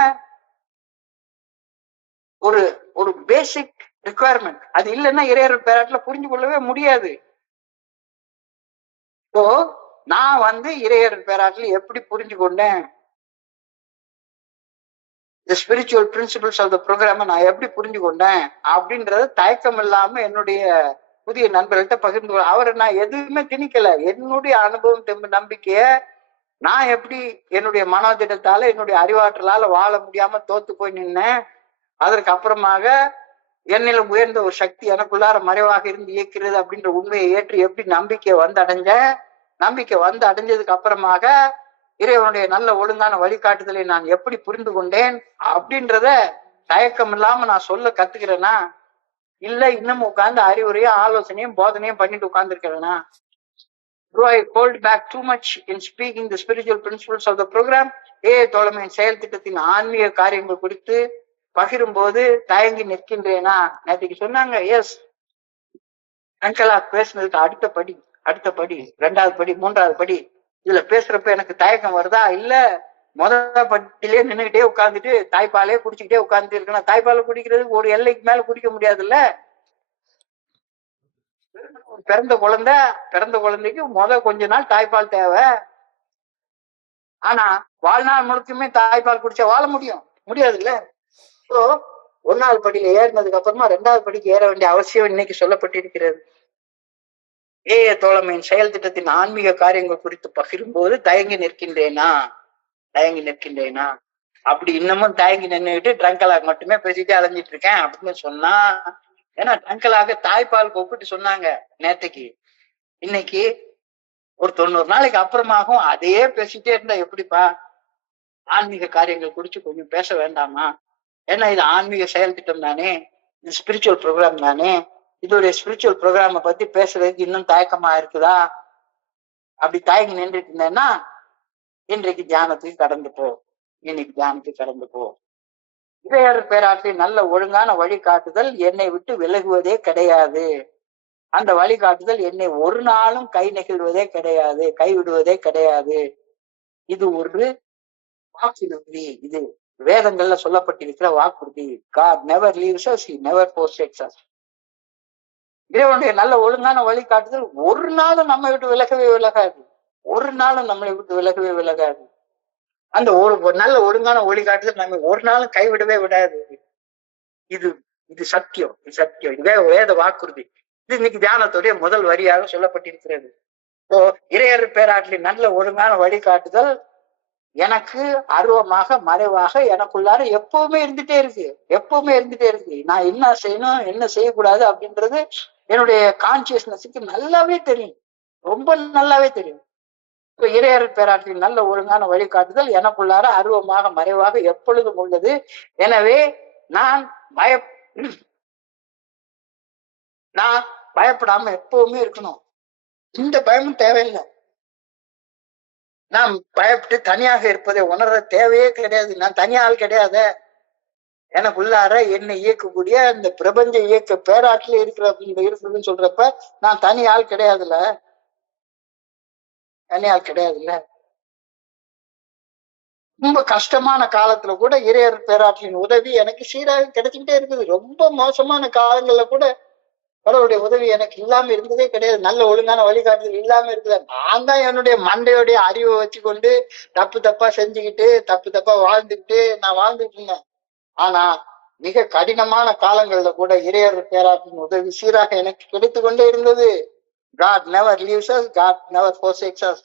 ஒரு ஒரு பேசிக் ரிக்குவயர்மெண்ட். அது இல்லைன்னா இறையர் பேராற்றலை புரிஞ்சு கொள்ளவே முடியாது. இப்போ நான் இறையர் பேராற்றலை எப்படி புரிஞ்சு கொண்டேன், the spiritual principles of the program நான் எப்படி புரிஞ்சு கொண்டேன் அப்படின்றத தயக்கம் இல்லாம என்னுடைய புதிய நண்பர்கள்ட்ட பகிர்ந்து கொள்ள. அவரை நான் எதுவுமே திணிக்கல. என்னுடைய அனுபவம் நம்பிக்கைய நான் எப்படி என்னுடைய மனோதிடத்தால என்னுடைய அறிவாற்றலால வாழ முடியாம தோத்து போய் நின்னேன், அதற்கு அப்புறமாக என்னிலும் உயர்ந்த ஒரு சக்தி எனக்குள்ளார மறைவாக இருந்து இயக்கிறது அப்படின்ற உண்மையை ஏற்று எப்படி நம்பிக்கை அடைஞ்சதுக்கு அப்புறமாக இறைவனுடைய நல்ல ஒழுங்கான வழிகாட்டுதலை நான் எப்படி புரிந்து கொண்டேன் அப்படின்றத தயக்கம் இல்லாம நான் சொல்ல கத்துக்கிறேனா, இல்ல இன்னும் உட்கார்ந்து அறிவுரையும் ஆலோசனையும் போதனையும் பண்ணிட்டு உட்கார்ந்து இருக்கிறேனா? Do I hold back too much in speaking the spiritual principles of the program? தோழமையின் செயல் திட்டத்தின் ஆன்மீக காரியங்கள் குறித்து பகிரும் போது தயங்கி நிற்கின்றேனா? நேற்றுக்கு சொன்னாங்க, எஸ் அங்கலா பேசுனதுக்கு அடுத்த படி 2வது படி 3வது படி இதுல பேசுறப்ப எனக்கு தயக்கம் வருதா? இல்ல முதல் பட்டிலே நின்றுகிட்டே உட்கார்ந்துட்டு தாய்ப்பாலே குடிச்சுக்கிட்டே உட்கார்ந்து இருக்கணும். தாய்ப்பாலை குடிக்கிறதுக்கு ஒரு எல்லைக்கு மேல குடிக்க முடியாதுல்ல. பிறந்த குழந்தைக்கு கொஞ்ச நாள் தாய்ப்பால் தேவை. ஆனா வாழ்நாள் முழுக்குமே தாய்ப்பால் குடிச்சா வாழ முடியாது இல்ல. ஸோ 1வது படியில ஏறினதுக்கு அப்புறமா 2வது படிக்கு ஏற வேண்டிய அவசியம் இன்னைக்கு சொல்லப்பட்டிருக்கிறது. தோழமையின் செயல் திட்டத்தின் ஆன்மீக காரியங்கள் குறித்து பகிரும் போது தயங்கி நிற்கின்றேனா? அப்படி இன்னமும் தயங்கி நின்றுட்டு ட்ரங்கலாக மட்டுமே பேசிட்டே அலைஞ்சிட்டு இருக்கேன் அப்படின்னு சொன்னா, ஏன்னா ட்ரங்கலாக தாய்ப்பால் கூப்பிட்டு சொன்னாங்க நேத்தைக்கு. இன்னைக்கு ஒரு 90 நாளைக்கு அப்புறமாகவும் அதையே பேசிட்டே இருந்தா எப்படிப்பா? ஆன்மீக காரியங்கள் குறிச்சு கொஞ்சம் பேச வேண்டாமா? ஏன்னா இது ஆன்மீக செயல் திட்டம் தானே, இது ஸ்பிரிச்சுவல் ப்ரோக்ராம் தானே. இதோடைய ஸ்பிரிச்சுவல் ப்ரோக்ராம பத்தி பேசுறதுக்கு இன்னும் தயக்கமா இருக்குதா? அப்படி தயங்கி நின்றுட்டு இருந்தேன்னா இன்னைக்கு தியானத்துக்கு கடந்து போ. இறையர் பேராற்றின் நல்ல ஒழுங்கான வழிகாட்டுதல் என்னை விட்டு விலகுவதே கிடையாது. அந்த வழிகாட்டுதல் என்னை ஒரு நாளும் கைவிடுவதே கிடையாது. இது ஒரு வாக்குறுதி. இது வேதங்கள்ல சொல்லப்பட்டிருக்கிற வாக்குறுதி. God never leaves us, he never forsakes us. இறைவனுடைய நல்ல ஒழுங்கான வழிகாட்டுதல் ஒரு நாளும் நம்மை விட்டு விலகவே விலகாது. அந்த ஒரு நல்ல ஒழுங்கான வழிகாட்டுதல் நம்ம ஒரு நாளும் கைவிடவே விடாது. இது சத்தியம். இது வேத வாக்குறுதி. இது இன்னைக்கு தியானத்துடைய முதல் வரியாக சொல்லப்பட்டிருக்கிறது. இறையர் பேராற்றலின் நல்ல ஒழுங்கான வழிகாட்டுதல் எனக்கு அருவமாக மறைவாக எனக்குள்ளார எப்பவுமே இருந்துட்டே இருக்கு. நான் என்ன செய்யணும் என்ன செய்யக்கூடாது அப்படின்றது என்னுடைய கான்சியஸ்னஸுக்கு நல்லாவே தெரியும், ரொம்ப நல்லாவே தெரியும். இப்ப இறையர் பேராற்றின் நல்ல ஒழுங்கான வழிகாட்டுதல் எனக்குள்ளார அருவமாக மறைவாக எப்பொழுதும் உள்ளது. எனவே நான் பயப்படாம எப்பவுமே இருக்கணும். இந்த பயமும் தேவையில்லை. நான் பயப்பட்டு தனியாக இருப்பதை உணர்ற தேவையே கிடையாது. நான் தனியால் கிடையாத. எனக்குள்ளார என்னை இயக்கக்கூடிய அந்த பிரபஞ்ச இயக்க பேராற்றில இருக்குதுன்னு சொல்றப்ப நான் தனியால் கிடையாதுல்ல. ரொம்ப கஷ்டமான காலத்துல கூட இறையர் பேராற்றின் உதவி எனக்கு சீராக கிடைச்சுக்கிட்டே இருக்குது. ரொம்ப மோசமான காலங்கள்ல கூட கடவுளுடைய உதவி எனக்கு இல்லாம இருந்ததே கிடையாது. நல்ல ஒழுங்கான வழிகாட்டுதல் இல்லாம இருக்குது. நான் தான் என்னுடைய மண்டையோடைய அறிவை வச்சுக்கொண்டு தப்பா செஞ்சுக்கிட்டு தப்பா வாழ்ந்துட்டு இருந்தேன். ஆனா மிக கடினமான காலங்கள்ல கூட இறையர் பேராற்றின் உதவி சீராக எனக்கு கிடைத்து கொண்டே இருந்தது. God never leaves us, God never forsakes us.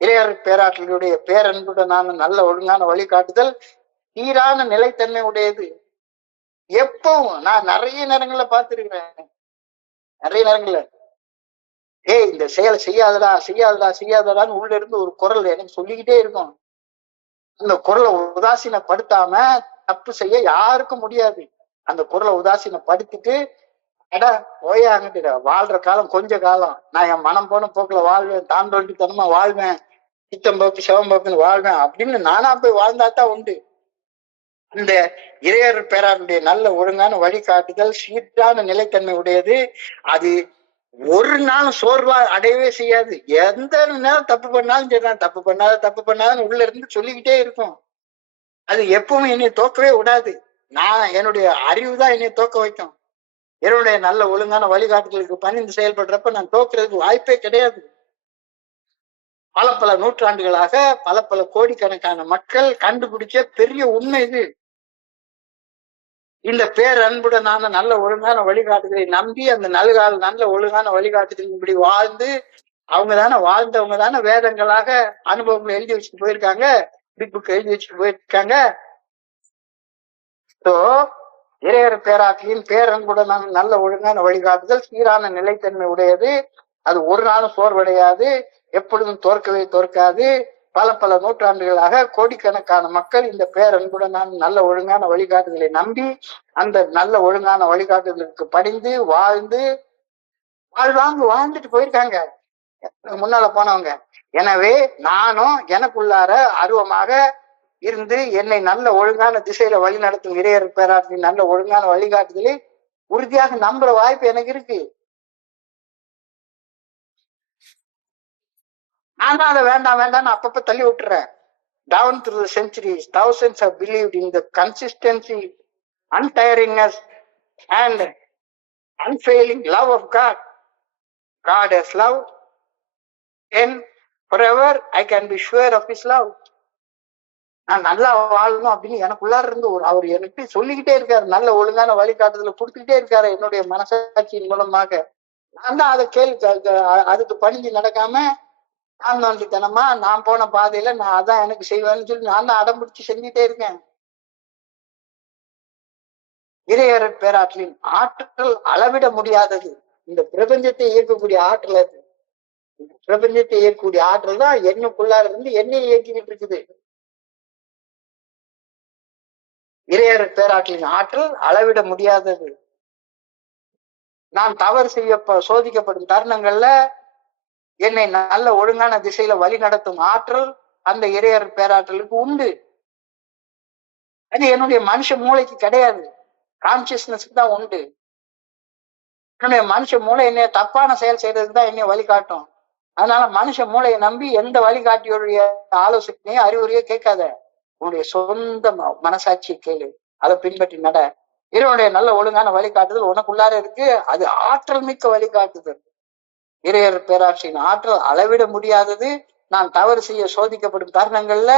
இறையர் பேராற்றலுடைய பேரன்புடனான நல்ல ஒழுங்கான வழிகாட்டுதல் சீரான நிலைத்தன்மை உடையது. எப்பவும் நான் நிறைய நேரங்கள்ல பார்த்திருக்கிறேன். நிறைய நேரங்கள்ல இந்த செயலை செய்யாதடா செய்யாதடா செய்யாதடான்னு உள்ள இருந்து ஒரு குரல் எனக்கு சொல்லிக்கிட்டே இருக்கும். அந்த குரலை உதாசீனப்படுத்தாம தப்பு செய்ய யாருக்கும் முடியாது. அந்த குரலை உதாசீனப்படுத்திட்டு போயாங்கிட்டு வாழ்ற காலம் கொஞ்ச காலம், நான் என் மனம் போன போக்குல வாழ்வேன், தாண்டோண்டித்தனமா வாழ்வேன், சித்தம் போக்கு சிவம் போக்குன்னு வாழ்வேன் அப்படின்னு நானா போய் வாழ்ந்தாதான் உண்டு. இந்த இறையர் பேராருடைய நல்ல ஒழுங்கான வழிகாட்டுதல் சீரான நிலைத்தன்மை உடையது. அது ஒரு நாளும் சோர்வா அடையவே செய்யாது. எந்த நேரம் தப்பு பண்ணாலும் சரிதான், தப்பு பண்ணாதுன்னு உள்ள இருந்து சொல்லிக்கிட்டே இருக்கும். அது எப்பவுமே என்னை தோக்கவே விடாது. என்னுடைய அறிவு தான் என்னை தோக்க வைக்கும். என்னுடைய நல்ல ஒழுங்கான வழிகாட்டுதலுக்கு பணிந்து செயல்படுறப்ப நான் தோக்குறதுக்கு வாய்ப்பே கிடையாது. பல நூற்றாண்டுகளாக பல கோடிக்கணக்கான மக்கள் கண்டுபிடிச்ச பெரிய உண்மை இது. இந்த பேரன்புடனான நல்ல ஒழுங்கான வழிகாட்டுதலை நம்பி அந்த நல்ல ஒழுங்கான வழிகாட்டுதல் இப்படி வாழ்ந்து வாழ்ந்தவங்க தானே வேதங்களாக அனுபவங்களை எழுதி வச்சுட்டு போயிருக்காங்க, பிக் புக் எழுதி வச்சுட்டு போயிருக்காங்க. இறையர் பேராற்றலின் பேரன்புடனான நல்ல ஒழுங்கான வழிகாட்டுதல் சீரான நிலைத்தன்மை உடையது. அது ஒரு நாளும் சோர்வடையாது, எப்பொழுதும் தோற்காது. பல நூற்றாண்டுகளாக கோடிக்கணக்கான மக்கள் இந்த பேரன்புடனான நல்ல ஒழுங்கான வழிகாட்டுதலை நம்பி அந்த நல்ல ஒழுங்கான வழிகாட்டுதலுக்கு படிந்து வாழ்ந்துட்டு போயிருக்காங்க முன்னால போனவங்க. எனவே நானும் எனக்குள்ளார அருவமாக இருந்து என்னை நல்ல ஒழுங்கான திசையில வழி நடத்தும் இறையர் பேராற்றின் நல்ல ஒழுங்கான வழிகாட்டுதலை உறுதியாக நம்புற வாய்ப்பு எனக்கு இருக்கு. நான் தான் அதை வேண்டாம்னு அப்பப்ப தள்ளி விட்டுறேன். Down through the centuries, thousands have believed in the consistency, untiringness, and unfailing love of God. God has love, and forever I can be sure of His love. நான் நல்லா வாழணும் அப்படின்னு எனக்குள்ளார இருந்து அவர் எனக்கு சொல்லிக்கிட்டே இருக்காரு. நல்ல ஒழுங்கான வழிகாட்டுதல கொடுத்துக்கிட்டே இருக்காரு என்னுடைய மனசாட்சியின் மூலமாக. நான் தான் அதை அதுக்கு பணிஞ்சு நடக்காம நான் நோண்டித்தனமா நான் போன பாதையில நான் அதான் எனக்கு செய்வேன்னு சொல்லி நான் தான் அடம் பிடிச்சு செஞ்சுட்டே இருக்கேன். இறையர் பேராற்றலின் ஆற்றல் அளவிட முடியாதது. இந்த பிரபஞ்சத்தை இயக்கக்கூடிய ஆற்றல் அது. இந்த பிரபஞ்சத்தை இயக்கக்கூடிய ஆற்றல் தான் என்னுக்குள்ளார இருந்து என்னையை இயக்கிக்கிட்டு இருக்குது. இறையர் பேராற்றலின் ஆற்றல் அளவிட முடியாதது. நான் தவறு சோதிக்கப்படும் தருணங்கள்ல என்னை நல்ல ஒழுங்கான திசையில வழி நடத்தும் ஆற்றல் அந்த இறையர் பேராற்றலுக்கு உண்டு. அது என்னுடைய மனுஷ மூளைக்கு கிடையாது, கான்சியஸ்னஸ்க்கு தான் உண்டு. என்னுடைய மனுஷ மூளை என்னைய தப்பான செயல் செய்யறதுக்கு தான் என்னைய வழிகாட்டும். அதனால மனுஷ மூளையை நம்பி எந்த வழிகாட்டியுடைய ஆலோசனையோ அறிவுரையோ கேட்காத. உன்னுடைய சொந்த மனசாட்சியை கேளு, அதை பின்பற்றி நட. இறைவனுடைய நல்ல ஒழுங்கான வழிகாட்டுதல் உனக்குள்ளார இருக்கு. அது ஆற்றல் மிக்க வழிகாட்டுதல். இறையர் பேராற்றின் ஆற்றல் அளவிட முடியாதது. நான் தவறு செய்ய சோதிக்கப்படும் தருணங்கள்ல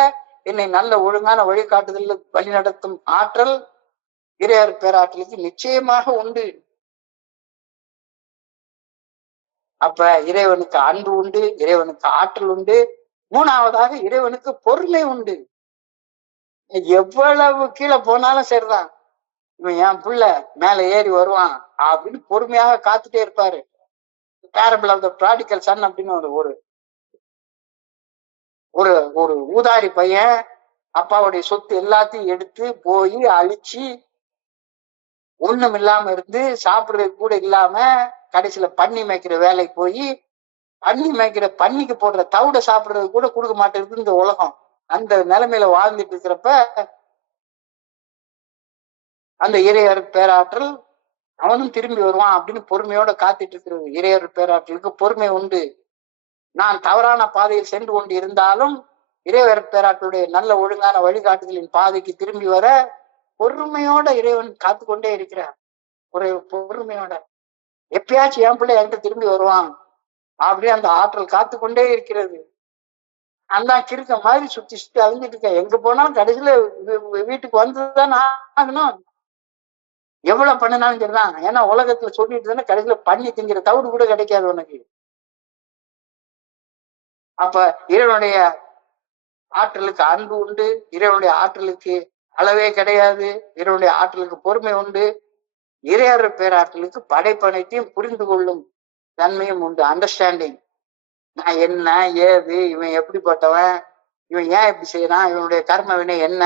என்னை நல்ல ஒழுங்கான வழிகாட்டுதல் வழி நடத்தும் ஆற்றல் இறையர் பேராற்றலுக்கு நிச்சயமாக உண்டு. அப்ப இறைவனுக்கு அன்பு உண்டு, இறைவனுக்கு ஆற்றல் உண்டு. மூணாவதாக இறைவனுக்கு பொறுமை உண்டு. எவ்வளவு கீழே போனாலும் சரிதான், இவன் என் புள்ள மேல ஏறி வருவான் அப்படின்னு பொறுமையாக காத்துட்டே இருப்பாரு. Parable of the prodigal son அப்படின்னு ஒரு ஒரு ஒரு ஊதாரி பையன் அப்பாவுடைய சொத்து எல்லாத்தையும் எடுத்து போய் அழிச்சு ஒண்ணும் இல்லாம இருந்து சாப்பிடுறது கூட இல்லாம கடைசியில பன்னி மேய்க்கிற வேலைக்கு போய் பன்னிக்கு போடுற தவிட சாப்பிடுறது கூட கொடுக்க மாட்டேங்குது இந்த உலகம். அந்த நிலைமையில வாழ்ந்துட்டு இருக்கிறப்ப அந்த இறையர் பேராற்றல் அவனும் திரும்பி வருவான் அப்படின்னு பொறுமையோட காத்துட்டு இருக்கிறது. இறையர் பேராற்றலுக்கு பொறுமை உண்டு. நான் தவறான பாதையில் சென்று கொண்டு இருந்தாலும் இறையர் பேராற்றலுடைய நல்ல ஒழுங்கான வழிகாட்டுதலின் பாதைக்கு திரும்பி வர பொறுமையோட இறைவன் காத்து கொண்டே இருக்கிறார். ஒரு பொறுமையோட எப்பயாச்சும் என் பிள்ளை என்கிட்ட திரும்பி வருவான் அப்படியே அந்த ஆற்றல் காத்து கொண்டே இருக்கிறது. அந்த கிறுக்க மாதிரி சுத்தி அழிஞ்சிட்டு இருக்கேன். எங்க போனாலும் கடைசியில வீட்டுக்கு வந்துதான் ஆகணும். எவ்வளவு பண்ணினாலும் சரிதான். ஏன்னா உலகத்துல சொல்லிட்டு தானே கடைசியில பண்ணி திங்கிற தவிடு கூட கிடைக்காது உனக்கு. அப்ப இறைவனுடைய ஆற்றலுக்கு அன்பு உண்டு, இறைவனுடைய ஆற்றலுக்கு அளவே கிடையாது, இறைவனுடைய ஆற்றலுக்கு பொறுமை உண்டு, இறையர் பேராற்றலுக்கு படைப்பனைத்தையும் புரிந்து கொள்ளும் தன்மையும் உண்டு. அண்டர்ஸ்டாண்டிங். நான் என்ன ஏது, இவன் எப்படிப்பட்டவன், இவன் ஏன் இப்படி செய்யறான், இவனுடைய கர்ம வினை என்ன,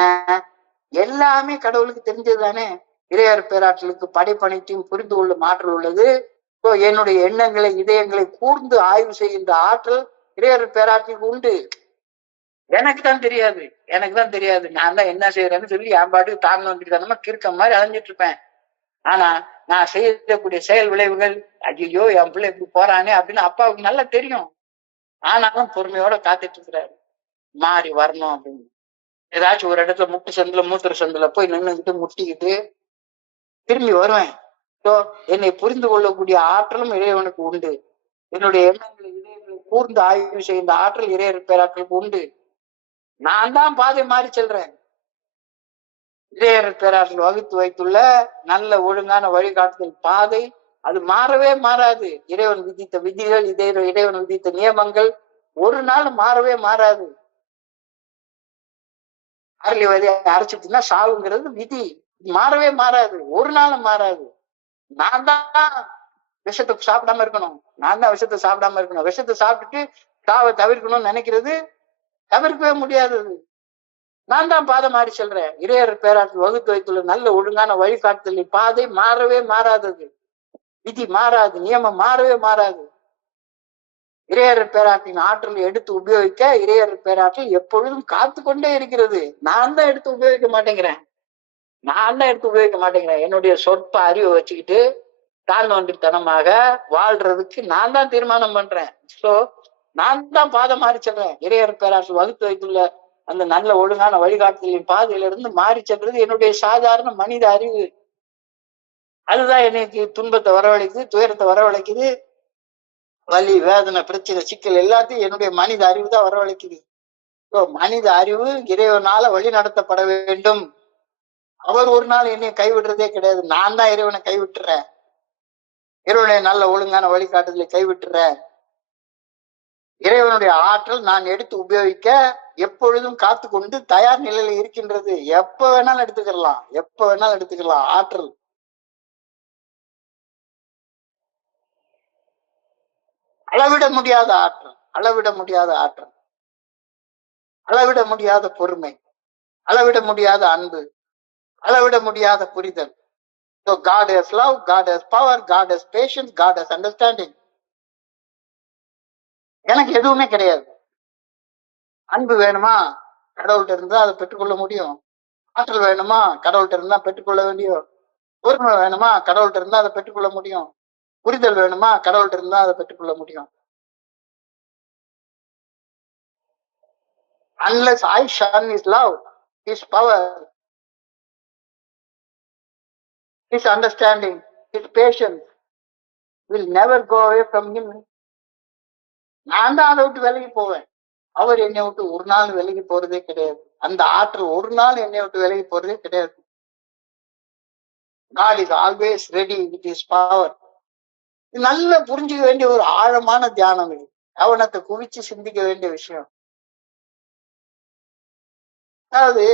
எல்லாமே கடவுளுக்கு தெரிஞ்சது தானே. இறையர் பேராற்றலுக்கு படைப்பனைத்தையும் புரிந்து கொள்ளும் ஆற்றல் உள்ளது. என்னுடைய எண்ணங்களை இதயங்களை கூர்ந்து ஆய்வு செய்கின்ற ஆற்றல் இறையர் பேராற்றலுக்கு உண்டு. எனக்கு தான் தெரியாது நான் தான் என்ன செய்யறேன்னு சொல்லி என் பாட்டுக்கு தான் வந்துட்டு கிறுக்க மாதிரி அலைஞ்சிட்டு இருப்பேன். ஆனா நான் செய்யக்கூடிய செயல் விளைவுகள், ஐயோ என் பிள்ளை இப்படி போறானே அப்படின்னு அப்பாவுக்கு நல்லா தெரியும். ஆனாலும் பொறுமையோட காத்துட்டு இருக்கிறாரு மாறி வரணும் அப்படின்னு. ஏதாச்சும் ஒரு இடத்துல முட்டு சந்தில மூத்திர சந்தில போய் நின்றுகிட்டு முட்டிக்கிட்டு திரும்பி வருவேன். என்னை புரிந்து கொள்ளக்கூடிய ஆற்றலும் இறைவனுக்கு உண்டு. என்னுடைய எண்ணங்களை இதயங்களை கூர்ந்து ஆய்வு செய்கின்ற ஆற்றல் இறையர் பேராற்றலுக்கு உண்டு. நான் தான் பாதை மாறி செல்றேன். இறையர் பேராற்றல் வகுத்து வைத்துள்ள நல்ல ஒழுங்கான வழிகாட்டுதல் பாதை அது மாறவே மாறாது. இறைவன் விதித்த விதிகள், இறைவன் விதித்த நியமங்கள் ஒரு நாள் மாறவே மாறாது. அரளிவதியை அரைச்சிட்டுனா சாவுங்கிறது விதி, மாறவே மாறாது, ஒரு நாளும் மாறாது. நான் தான் விஷத்தை சாப்பிடாம இருக்கணும், விஷத்தை சாப்பிட்டுட்டு சாவை தவிர்க்கணும்னு நினைக்கிறது தவிர்க்கவே முடியாதது. நான் தான் பாதை மாறி செல்றேன். இறையர் பேராற்றல் வகுத்து வைத்துள்ள நல்ல ஒழுங்கான வழிகாட்டுதலின் பாதை மாறவே மாறாதது. விதி மாறாது, நியமம் மாறவே மாறாது. இறையர் பேராற்றின் ஆற்றலை எடுத்து உபயோகிக்க இறையர் பேராற்றல் எப்பொழுதும் காத்து கொண்டே இருக்கிறது. நான் தான் எடுத்து உபயோகிக்க மாட்டேங்கிறேன். என்னுடைய சொற்ப அறிவை வச்சுக்கிட்டு தாழ்நோன்றித்தனமாக வாழ்றதுக்கு நான் தான் தீர்மானம் பண்றேன். சோ நான் தான் பாதை மாறி செல்றேன். இறையர் பேராற்றல் வகுத்து வைத்துள்ள அந்த நல்ல ஒழுங்கான வழிகாட்டுதலின் பாதையிலிருந்து மாறி செல்றது என்னுடைய சாதாரண மனித அறிவு. அதுதான் எனக்கு துன்பத்தை வரவழைக்குது, துயரத்தை வரவழைக்குது, வலி வேதனை பிரச்சனை சிக்கல் எல்லாத்தையும் என்னுடைய மனித அறிவு தான் வரவழைக்குது. மனித அறிவு இறைவனால வழி நடத்தப்பட வேண்டும். அவர் ஒரு நாள் என்னை கைவிடுறதே கிடையாது. நான் தான் இறைவனை கைவிட்டுறேன். இறைவனுடைய நல்ல ஒழுங்கான வழிகாட்டுதலை கைவிட்டுறேன். இறைவனுடைய ஆற்றல் நான் எடுத்து உபயோகிக்க எப்பொழுதும் காத்து கொண்டு தயார் நிலையில இருக்கின்றது. எப்ப வேணாலும் எடுத்துக்கலாம் ஆற்றல். அளவிட முடியாத ஆற்றல், அளவிட முடியாத பொறுமை, அளவிட முடியாத அன்பு, அளவிட முடியாத புரிதல். So God has love, God has power, God has patience, God has understanding. எனக்கு எதுவுமே கிடையாது. அன்பு வேணுமா, கடவுள்கிட்ட இருந்தா அதை பெற்றுக்கொள்ள முடியும். ஆற்றல் வேணுமா, கடவுள்கிட்ட இருந்தா பெற்றுக்கொள்ள வேண்டியும். பொறுமை வேணுமா, கடவுள்கிட்ட இருந்தா அதை பெற்றுக்கொள்ள முடியும். புரிதல் வேணுமா, கடவுள்கிட்ட இருந்தா அதை பெற்றுக்கொள்ள முடியும். Unless I shun his love, his power, his understanding, his patience will never go away from him. நான் தான் அதை விட்டு விலகி போவேன். அவர் என்னை விட்டு ஒரு நாள் விலகி போறதே கிடையாது. அந்த ஆற்றல் ஒரு நாள் என்னை விட்டு விலகி போறதே கிடையாது. God is always ready with his power. நல்ல புரிஞ்சுக்க வேண்டிய ஒரு ஆழமான தியானம் இது. கவனத்தை குவிச்சு சிந்திக்க வேண்டிய விஷயம். அதாவது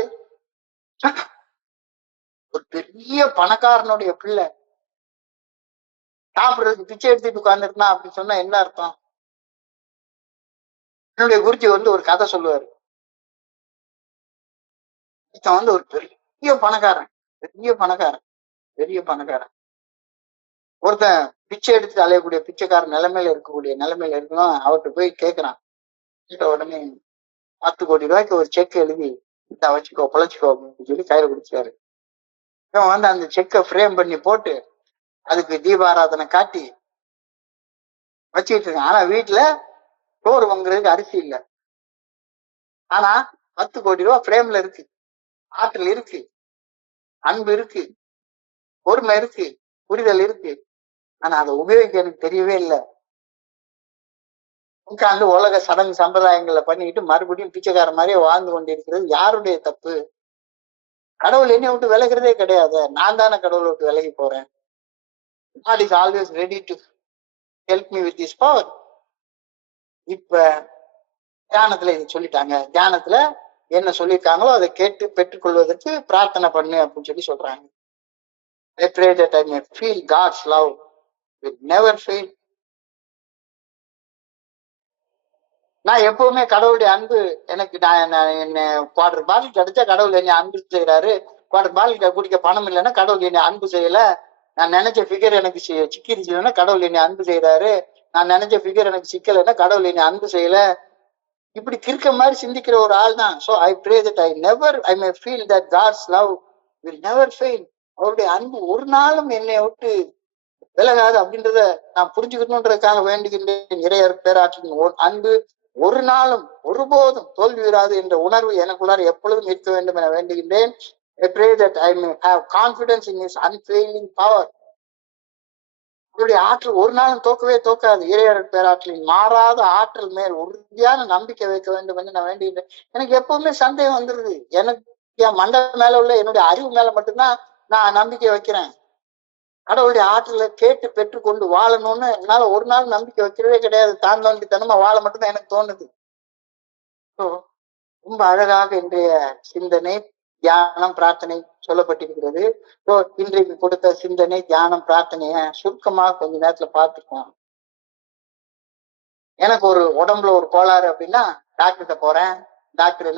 ஒரு பெரிய பணக்காரனுடைய பிள்ளை சாப்பிடுறதுக்கு பிச்சை எடுத்துட்டு உட்கார்ந்துருந்தான் அப்படின்னு சொன்னா என்ன அர்த்தம்? என்னுடைய குருஜி ஒரு கதை சொல்லுவாரு. ஒரு பெரிய பணக்காரன் ஒருத்தன் பிச்சை எடுத்து அலையக்கூடிய பிச்சைக்காரன் நிலைமையில இருக்கணும். அவர்கிட்ட போய் கேட்கிறான். உடனே 10 கோடி ரூபாய்க்கு ஒரு செக் எழுதி இதை வச்சுக்கோ பொழைச்சிக்கோ அப்படின்னு சொல்லி கையில குடிச்சாரு. இவன் அந்த செக்கை ஃப்ரேம் பண்ணி போட்டு அதுக்கு தீபாராதனை காட்டி வச்சுக்கிட்டு இருக்கான். ஆனா வீட்டுல சோறு வாங்குறதுக்கு அரிசி இல்லை. ஆனா 10 கோடி ரூபாய் ஃப்ரேம்ல இருக்கு. ஆற்றல் இருக்கு, அன்பு இருக்கு, பொறுமை இருக்கு, புரிதல் இருக்கு. ஆனா அதை உபயோகிக்க எனக்கு தெரியவே இல்லை. உட்காந்து உலக சடங்கு சம்பிரதாயங்களை பண்ணிட்டு மறுபடியும் பிச்சைக்கார மாதிரியே வாழ்ந்து கொண்டிருக்கிறது யாருடைய தப்பு? கடவுள் என்னை விட்டு விலகிறதே கிடையாது. நான் தானே கடவுளை விட்டு விலகி போறேன். God is always ready to help me with his power. இப்ப தியானத்துல இது சொல்லிட்டாங்க, தியானத்துல என்ன சொல்லியிருக்காங்களோ அதை கேட்டு பெற்றுக்கொள்வதற்கு பிரார்த்தனை பண்ணு அப்படின்னு சொல்லி சொல்றாங்க. I pray that I may feel God's love will never fail. நான் எப்பவுமே கடவுளுடைய அன்பு எனக்கு என்ன குவார்டர் பாட்டில் கிடைச்சா கடவுள் என்னை அன்பு செய்யறாரு, குவார்டர் பாட்டில் குடிக்க பணம் இல்லைன்னா கடவுள் என்னை அன்பு செய்யல, நான் நினைச்ச ஃபிகர் எனக்கு சிக்கிருச்சுன்னா கடவுள் என்னை அன்பு செய்யறாரு, நான் நினைச்ச ஃபிகர் எனக்கு சிக்கலைன்னா கடவுள் என்னை அன்பு செய்யல, இப்படி கிறுக்க மாதிரி சிந்திக்கிற ஒரு ஆள் தான். So I pray that I may feel that God's love will never fail. அவருடைய அன்பு ஒரு நாளும் என்னை விட்டு விலகாது அப்படின்றத நான் புரிஞ்சுக்கணுன்றதுக்காக வேண்டுகின்றேன். நிறைய பேராற்றின் அன்பு ஒரு நாளும் ஒருபோதும் தோல்வியுறாது என்ற உணர்வு எனக்குள்ளார எப்பொழுதும் இருக்க வேண்டும் என வேண்டுகின்றேன். I pray that I may have confidence in his unfailing power. அவருடைய ஆற்றல் ஒரு நாளும் தோக்காது. இறையர் பேராற்றலின் மாறாத ஆற்றல் மேல் உறுதியான நம்பிக்கை வைக்க வேண்டும் என்று நான் வேண்டுகின்றேன். எனக்கு எப்பவுமே சந்தேகம் வந்துருது. எனக்கு என் மண்டை மேல உள்ள என்னுடைய அறிவு மேல மட்டும்தான் நான் நம்பிக்கை வைக்கிறேன். கடவுளுடைய ஆற்றலை கேட்டு பெற்றுக்கொண்டு வாழணும்னு என்னால ஒரு நாள் நம்பிக்கை வைக்கிறதே கிடையாது. தாண்டவண்டித்தனமா வாழ மட்டும்தான் எனக்கு தோணுது. ரொம்ப அழகாக இன்றைய சிந்தனை, தியானம், பிரார்த்தனை சொல்லப்பட்டிருக்கிறது. இன்றைக்கு கொடுத்த சிந்தனை, தியானம், பிரார்த்தனைய சுருக்கமாக கொஞ்ச நேரத்துல பார்த்துக்கோம். எனக்கு ஒரு உடம்புல ஒரு கோளாறு அப்படின்னா டாக்டர்கிட்ட போறேன். டாக்டர்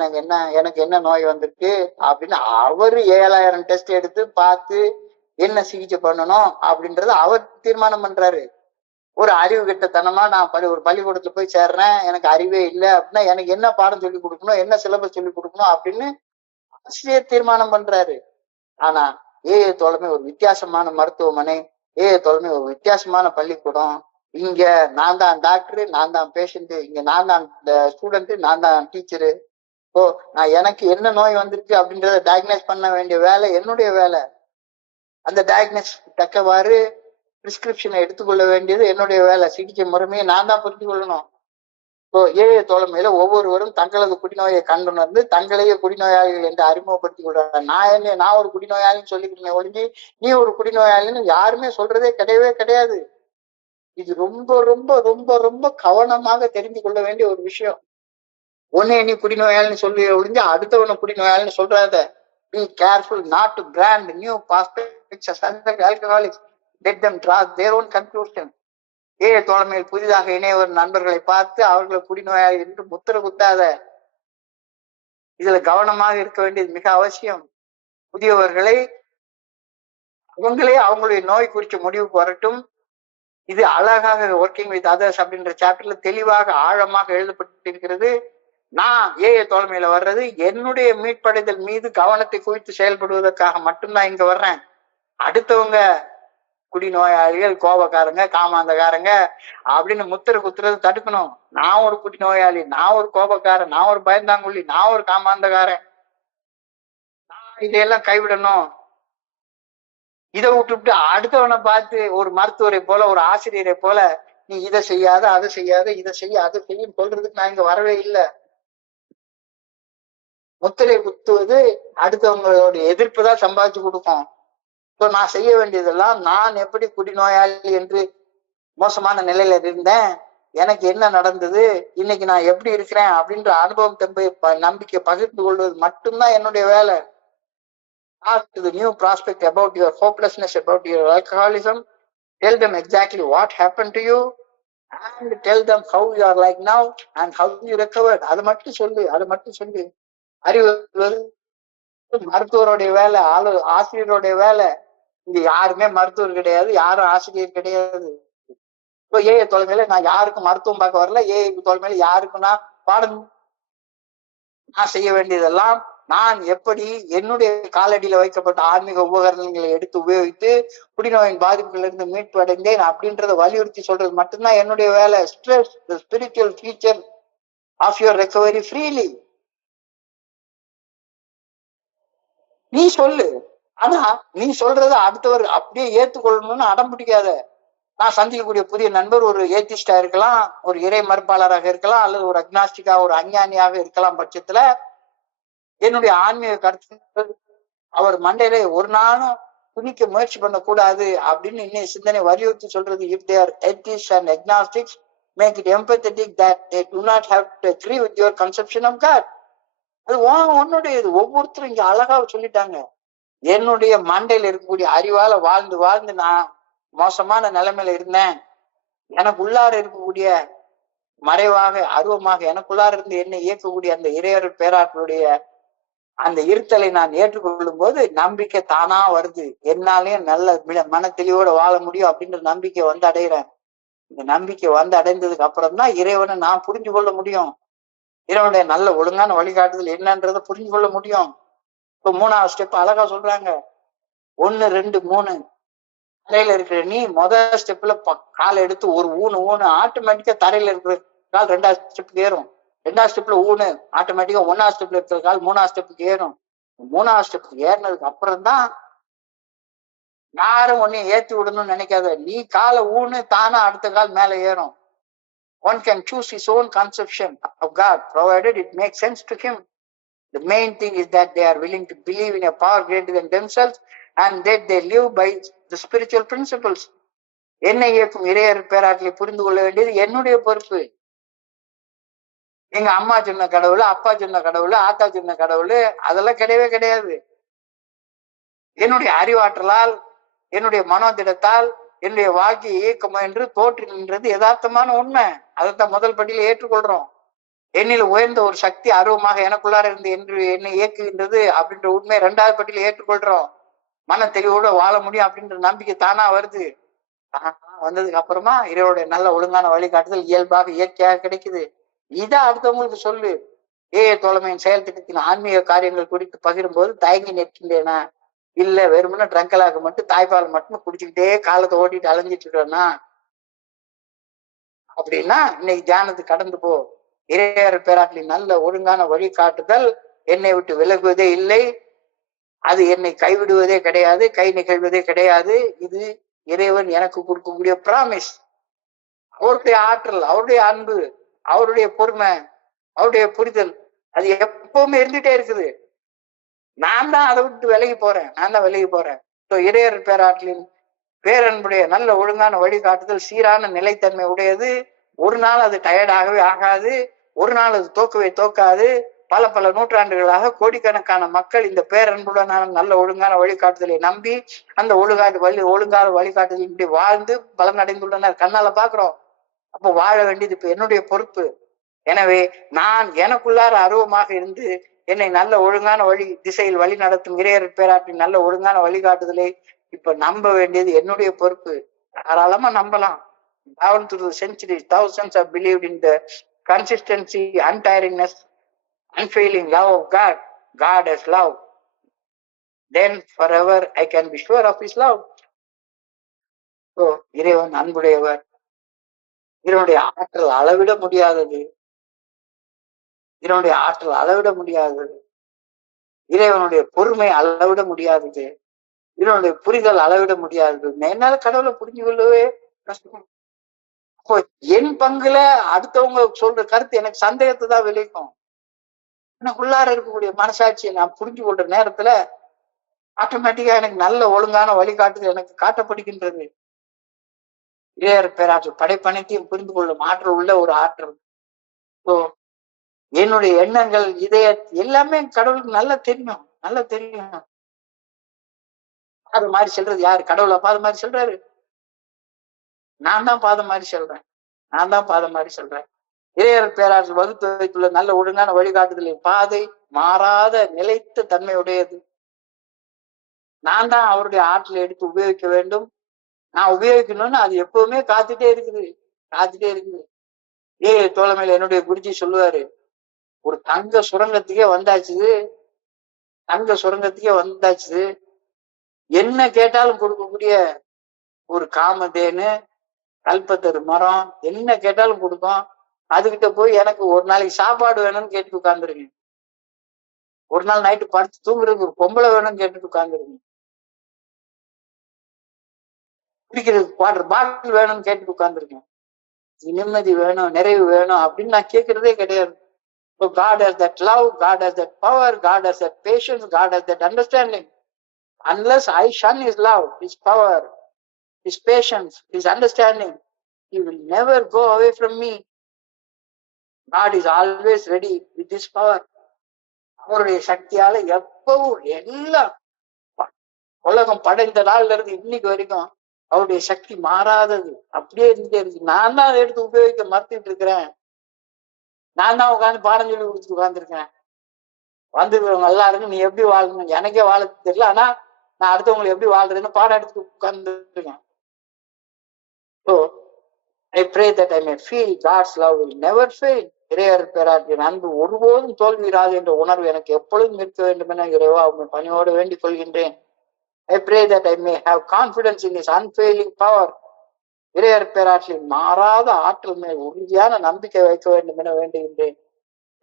எனக்கு என்ன நோய் வந்திருக்கு அப்படின்னு அவரு 7000 டெஸ்ட் எடுத்து பார்த்து என்ன சிகிச்சை பண்ணணும் அப்படின்றத அவர் தீர்மானம் பண்றாரு. ஒரு அறிவு கெட்டத்தனமா நான் ஒரு பள்ளிக்கூடத்துல போய் சேர்றேன், எனக்கு அறிவே இல்லை அப்படின்னா எனக்கு என்ன பாடம் சொல்லி கொடுக்கணும், என்ன சிலபஸ் சொல்லி கொடுக்கணும் அப்படின்னு ஆசிரியர் தீர்மானம் பண்றாரு. ஆனா தோழமை ஒரு வித்தியாசமான மருத்துவமனை, தோழமை ஒரு வித்தியாசமான பள்ளிக்கூடம். இங்க நான் தான் டாக்டரு, நான் தான் பேஷண்ட், இங்க நான் தான் ஸ்டூடெண்ட், நான் தான் டீச்சரு. நான் எனக்கு என்ன நோய் வந்திருக்கு அப்படின்றத டயக்னைஸ் பண்ண வேண்டிய வேலை என்னுடைய வேலை. அந்த டயக்னைஸ் தக்கவாறு பிரிஸ்கிரிப்ஷனை எடுத்துக்கொள்ள வேண்டியது என்னுடைய வேலை. சிகிச்சை முறைமையை நான் தான் புரிந்து கொள்ளணும். தோழமையில ஒவ்வொருவரும் தங்களது குடிநோயை கண்டுணர்ந்து தங்களையே குடிநோயாளிகள் என்று அறிமுகப்படுத்திக் கொள்றாங்க. நான் ஒரு குடிநோயாளின்னு சொல்லிக்கிறேன் ஒழிஞ்சு நீ ஒரு குடிநோயாளின்னு யாருமே சொல்றதே கிடையாது. இது ரொம்ப ரொம்ப ரொம்ப ரொம்ப கவனமாக தெரிந்து கொள்ள வேண்டிய ஒரு விஷயம். ஒன்னே நீ குடிநோயாளின்னு சொல்லி ஒழிஞ்சு அடுத்தவனை குடிநோயாளின்னு சொல்றாத. Be careful not to brand new prospects as alcoholics. Let them draw their own conclusion. தோழமையில் புதிதாக இணையவர் நண்பர்களை பார்த்து அவர்களை குடிநோயாளி என்று முத்திர குத்தாத. இதுல கவனமாக இருக்க வேண்டியது மிக அவசியம். புதியவர்களை அவங்களே அவங்களுடைய நோய் குறித்த முடிவுக்கு வரட்டும். இது அழகாக ஒர்க்கிங் வித் அதர்ஸ் அப்படின்ற சாப்டர்ல தெளிவாக ஆழமாக எழுதப்பட்டிருக்கிறது. நான் தோழமையில வர்றது என்னுடைய மீட்படைதல் மீது கவனத்தை குவித்து செயல்படுவதற்காக மட்டும்தான் இங்க வர்றேன். அடுத்தவங்க குடிநோயாளிகள், கோபக்காரங்க, காமாந்தக்காரங்க அப்படின்னு முத்திர குத்துறது தடுக்கணும். நான் ஒரு குடிநோயாளி, நான் ஒரு கோபக்காரன், நான் ஒரு பயந்தாங்குள்ளி, நான் ஒரு காமாந்தக்காரன், இதையெல்லாம் கைவிடணும். இதை விட்டுவிட்டு அடுத்தவனை பார்த்து ஒரு மருத்துவரை போல, ஒரு ஆசிரியரை போல நீ இதை செய்யாத, அதை செய்யாத, இதை செய்ய, அதை செய்யும் சொல்றதுக்கு நான் இங்க வரவே இல்லை. முத்திரை குத்துவது அடுத்தவங்களோட எதிர்ப்பு தான் சம்பாதிச்சு கொடுக்கும். நான் செய்ய வேண்டியதெல்லாம் நான் எப்படி குடிநோயாளி என்று மோசமான நிலையில இருந்தேன், எனக்கு என்ன நடந்தது, இன்னைக்கு நான் எப்படி இருக்கிறேன் அப்படின்ற அனுபவம் நம்பிக்கை பகிர்ந்து கொள்வது மட்டும்தான் என்னுடைய வேலை. Talk to the new prospect about your hopelessness, about your alcoholism. Tell them exactly what happened to you and tell them how you are like now and how you recovered. அதை மட்டும் சொல்லு. அறிவு மருத்துவருடைய வேலை, ஆசிரியருடைய வேலை. இங்க யாருமே மருத்துவர் கிடையாது, யாரும் ஆசிரியர் கிடையாது. தோழமையில நான் யாருக்கும் மருத்துவம் பார்க்க வரல. தோழமையில யாருக்கும் நான் பாடம். நான் செய்ய வேண்டியதெல்லாம் நான் எப்படி என்னுடைய காலடியில வைக்கப்பட்ட ஆன்மீக உபகரணங்களை எடுத்து உபயோகித்து குடிநோயின் பாதிப்புகள் இருந்து மீட்பு அடைந்தேன் அப்படின்றத வலியுறுத்தி சொல்றது மட்டும்தான் என்னுடைய வேலை. Stress the spiritual feature of your recovery freely. நீ சொல்லு, ஆனா நீ சொல்றத அடுத்தவர் அப்படியே ஏத்துக்கொள்ளணும்னு அடம் பிடிக்காத. நான் சந்திக்கக்கூடிய புதிய நண்பர் ஒரு ஏத்திஸ்டா இருக்கலாம், ஒரு இறை மறுப்பாளராக இருக்கலாம், அல்லது ஒரு அக்னாஸ்டிக்கா, ஒரு அஞ்ஞானியாக இருக்கலாம். பட்சத்துல என்னுடைய ஆன்மீக கருத்து அவர் மண்டையில ஒரு நாளும் துணிக்க முயற்சி பண்ணக்கூடாது அப்படின்னு இன்னைய சிந்தனை வலியுறுத்தி சொல்றது. If they are atheist and agnostics, make it empathetic that they do not have to agree with your conception of God. அது உன்னுடைய இது. ஒவ்வொருத்தரும் இங்க அழகா சொல்லிட்டாங்க. என்னுடைய மண்டையில இருக்கக்கூடிய அறிவால வாழ்ந்து வாழ்ந்து நான் மோசமான நிலைமையில இருந்தேன். எனக்கு உள்ளார இருக்கக்கூடிய மறைவாக அருவமாக எனக்குள்ளார இருந்து என்னை இயக்கக்கூடிய அந்த இறையர் பேராற்றலுடைய அந்த இருத்தலை நான் ஏற்றுக்கொள்ளும் போது நம்பிக்கை தானா வருது. என்னாலையும் நல்ல மன தெளிவோட வாழ முடியும் அப்படின்ற நம்பிக்கை வந்து அடைகிறேன். இந்த நம்பிக்கை வந்து அடைந்ததுக்கு அப்புறம் தான் இறைவனை நான் புரிஞ்சு கொள்ள முடியும். இறைவனுடைய நல்ல ஒழுங்கான வழிகாட்டுதல் என்னன்றதை புரிஞ்சு கொள்ள முடியும். இப்ப 3வது ஸ்டெப் அழகா சொல்றாங்க. 1, 2, 3 தரையில இருக்கிற நீ முதல் ஸ்டெப்ல காலை எடுத்து ஒரு ஊனு ஆட்டோமேட்டிக்கா தரையில இருக்கிற கால் 2வது ஸ்டெப்புக்கு ஏறும். 2வது ஸ்டெப்ல ஊனு ஆட்டோமேட்டிக்கா 1வது ஸ்டெப்ல இருக்கிற கால் 3வது ஸ்டெப்புக்கு ஏறும். 3வது ஸ்டெப்புக்கு ஏறினதுக்கு அப்புறம் தான் யாரும் உன்னையும் ஏத்தி விடணும்னு நினைக்காத. நீ காலை ஊனு தானா அடுத்த கால் மேல ஏறும். One can choose his own conception of God, provided it makes sense to him. The main thing is that they are willing to believe in a power greater than themselves and that they live by the spiritual principles. என்னை இயக்கும் இறையர் பேராற்றலை புரிந்து கொள்ள வேண்டியது என்னுடைய பொறுப்பு. எங்க அம்மா சொன்ன கடவுள், அப்பா சொன்ன கடவுள், ஆத்தா சொன்ன கடவுள் அதெல்லாம் கிடையவே கிடையாது. என்னுடைய அறிவாற்றலால், என்னுடைய மனோதிடத்தால், என்னுடைய வாழ்க்கையை இயக்கம் என்று தோற்றி நின்றது யதார்த்தமான உண்மை. அதைத்தான் முதல் படியில ஏற்றுக்கொள்றோம். என்னில் உயர்ந்த ஒரு சக்தி அருவமாக எனக்குள்ளார இருந்து என்று என்னை இயக்குகின்றது அப்படின்ற உண்மை 2வது படியில ஏற்றுக்கொள்றோம். மன தெளிவோட வாழ முடியும் அப்படின்ற நம்பிக்கை தானா வருது. வந்ததுக்கு அப்புறமா இறைவனுடைய நல்ல ஒழுங்கான வழிகாட்டுதல் இயல்பாக இயற்கையாக கிடைக்குது. இதை அடுத்தவங்களுக்கு சொல்லு. தோழமையின் செயல் திட்டத்தின் ஆன்மீக காரியங்கள் குறித்து பகிரும் போது தயங்கி நிற்கின்றேனா, இல்ல வெறுமனே ட்ரங்கலாக மட்டும் தாய்ப்பால் மட்டும் குடிச்சுக்கிட்டே காலத்தை ஓட்டிட்டு அலைஞ்சிட்டு இருக்கிறேன்னா அப்படின்னா இன்னைக்கு தியானத்துக்கு கடந்து போ. இறையர் பேராற்றலின் நல்ல ஒழுங்கான வழிகாட்டுதல் என்னை விட்டு விலகுவதே இல்லை. அது என்னை கைவிடுவதே கிடையாது, கை நிகழ்வதே கிடையாது. இது இறைவன் எனக்கு கொடுக்கக்கூடிய பிராமிஸ். அவருடைய ஆற்றல், அவருடைய அன்பு, அவருடைய பொறுமை, அவருடைய புரிதல் அது எப்பவுமே இருந்துட்டே இருக்குது. நான் தான் அதை விட்டு விலகி போறேன். இறையர் பேராற்றலின் பேரன்புடைய நல்ல ஒழுங்கான வழிகாட்டுதல் சீரான நிலைத்தன்மை உடையது. ஒரு நாள் அது டயர்டாகவே ஆகாது, ஒரு நாள் அது தோக்காது. பல நூற்றாண்டுகளாக கோடிக்கணக்கான மக்கள் இந்த பேரன்புடனான நல்ல ஒழுங்கான வழிகாட்டுதலை நம்பி அந்த ஒழுங்கான வழிகாட்டுதலின்படி வாழ்ந்து பலனடைந்துள்ளனர். கண்ணால பாக்குறோம். அப்போ வாழ வேண்டியது இப்ப என்னுடைய பொறுப்பு. எனவே நான் எனக்குள்ளார அருவமாக இருந்து என்னை நல்ல ஒழுங்கான திசையில் வழி நடத்தும் இறையர் பேராற்றின் நல்ல ஒழுங்கான வழிகாட்டுதலை இப்ப நம்ப வேண்டியது என்னுடைய பொறுப்பு. தாராளமா நம்பலாம். Down through the centuries, thousands have believed in the consistency, untiringness, unfailing love of God. God as love. Then forever I can be sure of his love. So, இறைவன் அன்புடையவர். இதனுடைய ஆற்றல் அளவிட முடியாதது. இறைவனுடைய பொறுமை அளவிட முடியாதது. இதனுடைய புரிதல் அளவிட முடியாதது. என்னால கடவுளை புரிஞ்சு கொள்ளவே கஷ்டம். அப்போ என் பங்குல அடுத்தவங்க சொல்ற கருத்து எனக்கு சந்தேகத்தை தான் விளைக்கும். எனக்குள்ளார இருக்கக்கூடிய மனசாட்சியை நான் புரிஞ்சு கொள்ற நேரத்துல ஆட்டோமேட்டிக்கா எனக்கு நல்ல ஒழுங்கான வழிகாட்டுதல் எனக்கு காட்டப்படுகின்றது. இறையர் பேராற்றல் படைப்பனைத்தையும் புரிந்து கொள்ளும் ஆற்றல் உள்ள ஒரு ஆற்றல். என்னுடைய எண்ணங்கள் எல்லாமே கடவுளுக்கு நல்லா தெரியும். அது மாதிரி சொல்றது யாரு? கடவுளை பாத மாதிரி சொல்றாரு. நான் தான் பாதம் மாதிரி சொல்றேன். இறையர் பேராற்றல் வகுத்து வைத்துள்ள நல்ல ஒழுங்கான வழிகாட்டுதலின் பாதை மாறாத நிலைத்த தன்மையுடையது. நான் தான் அவருடைய ஆற்றலை எடுத்து உபயோகிக்க வேண்டும். நான் உபயோகிக்கணும்னு அது எப்பவுமே காத்துட்டே இருக்குது. தோழமையில என்னுடைய குருஜி சொல்லுவாரு, ஒரு தங்க சுரங்கத்துக்கே வந்தாச்சு. என்ன கேட்டாலும் கொடுக்கக்கூடிய ஒரு காமதேனு, கல்பத்தரு மரம், என்ன கேட்டாலும் கொடுக்கும். அதுகிட்ட போய் எனக்கு ஒரு நாளைக்கு சாப்பாடு வேணும்னு கேட்டு உட்கார்ந்துருக்கேன். ஒரு நாள் நைட்டு படுத்து தூங்குறதுக்கு ஒரு பொம்பளை வேணும்னு கேட்டுட்டு உட்கார்ந்துருக்கேன். குடிக்கிறதுக்கு வாட்டர் பாட்டில் வேணும்னு கேட்டுட்டு உட்கார்ந்துருக்கேன். நிம்மதி வேணும், நிறைவு வேணும் அப்படின்னு நான் கேட்கறதே கிடையாது. So God has that love, God has that power, God has that patience, God has that understanding. Unless I shun his love, his power, his patience, his understanding, He will never go away from me. God is always ready with His power. அவருடைய சக்தியால எப்பவும் எல்லாம் உலகம் படைந்த நாள்ல இருந்து இன்னைக்கு வரைக்கும் அவருடைய சக்தி மாறாதது, அப்படியே இருந்துட்டே இருக்கு. நான் தான் அதை எடுத்து உபயோகிக்க மறுத்துட்டு இருக்கிறேன். நான் தான் உட்காந்து பாடம் சொல்லி கொடுத்துட்டு உட்காந்துருக்கேன். வந்துருக்கவங்க எல்லாருக்கும் நீ எப்படி வாழணும், எனக்கே வாழ தெரியல, ஆனா நான் அடுத்தவங்களை எப்படி வாழ்றதுன்னு பாடம் எடுத்து உட்கார்ந்து இருக்கேன். So I pray that I may feel God's love will never fail. இறையர் பேராற்றின் அன்பு ஒருபோதும் தோல்விராது என்ற உணர்வு எனக்கு எப்பொழுதும் இருக்க வேண்டும் என இறைவா உண்மை பணியோடு வேண்டிக் கொள்கின்றேன். I pray that I may have confidence in His unfailing power. இறையர் பேராற்றின் மாறாத ஆற்றல் மேல் உறுதியான நம்பிக்கை வைக்க வேண்டும் என வேண்டுகின்றேன்.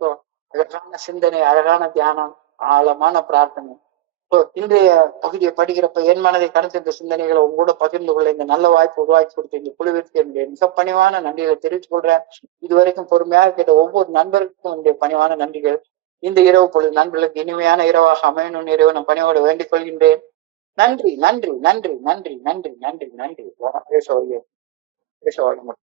ஸோ அழகான சிந்தனை, அழகான தியானம், ஆழமான பிரார்த்தனை. ஸோ இன்றைய பகுதியை படிக்கிறப்ப என் மனதை கடந்த இந்த சிந்தனைகளை உங்களோட பகிர்ந்து கொள்ள இந்த நல்ல வாய்ப்பு உருவாக்கி கொடுத்த இந்த குழுவிற்கு என்னுடைய மிக பணிவான நன்றிகளை தெரிவித்துக் கொள்றேன். இதுவரைக்கும் பொறுமையாக கேட்ட ஒவ்வொரு நண்பருக்கும் என்னுடைய பணிவான நன்றிகள். இந்த இரவு பொழுது நண்பர்களுக்கு இனிமையான இரவாக அமையணும் இறைவனை பணியோடு வேண்டிக் கொள்கின்றேன். நன்றி, நன்றி, நன்றி, நன்றி, நன்றி, நன்றி, நன்றி. பேச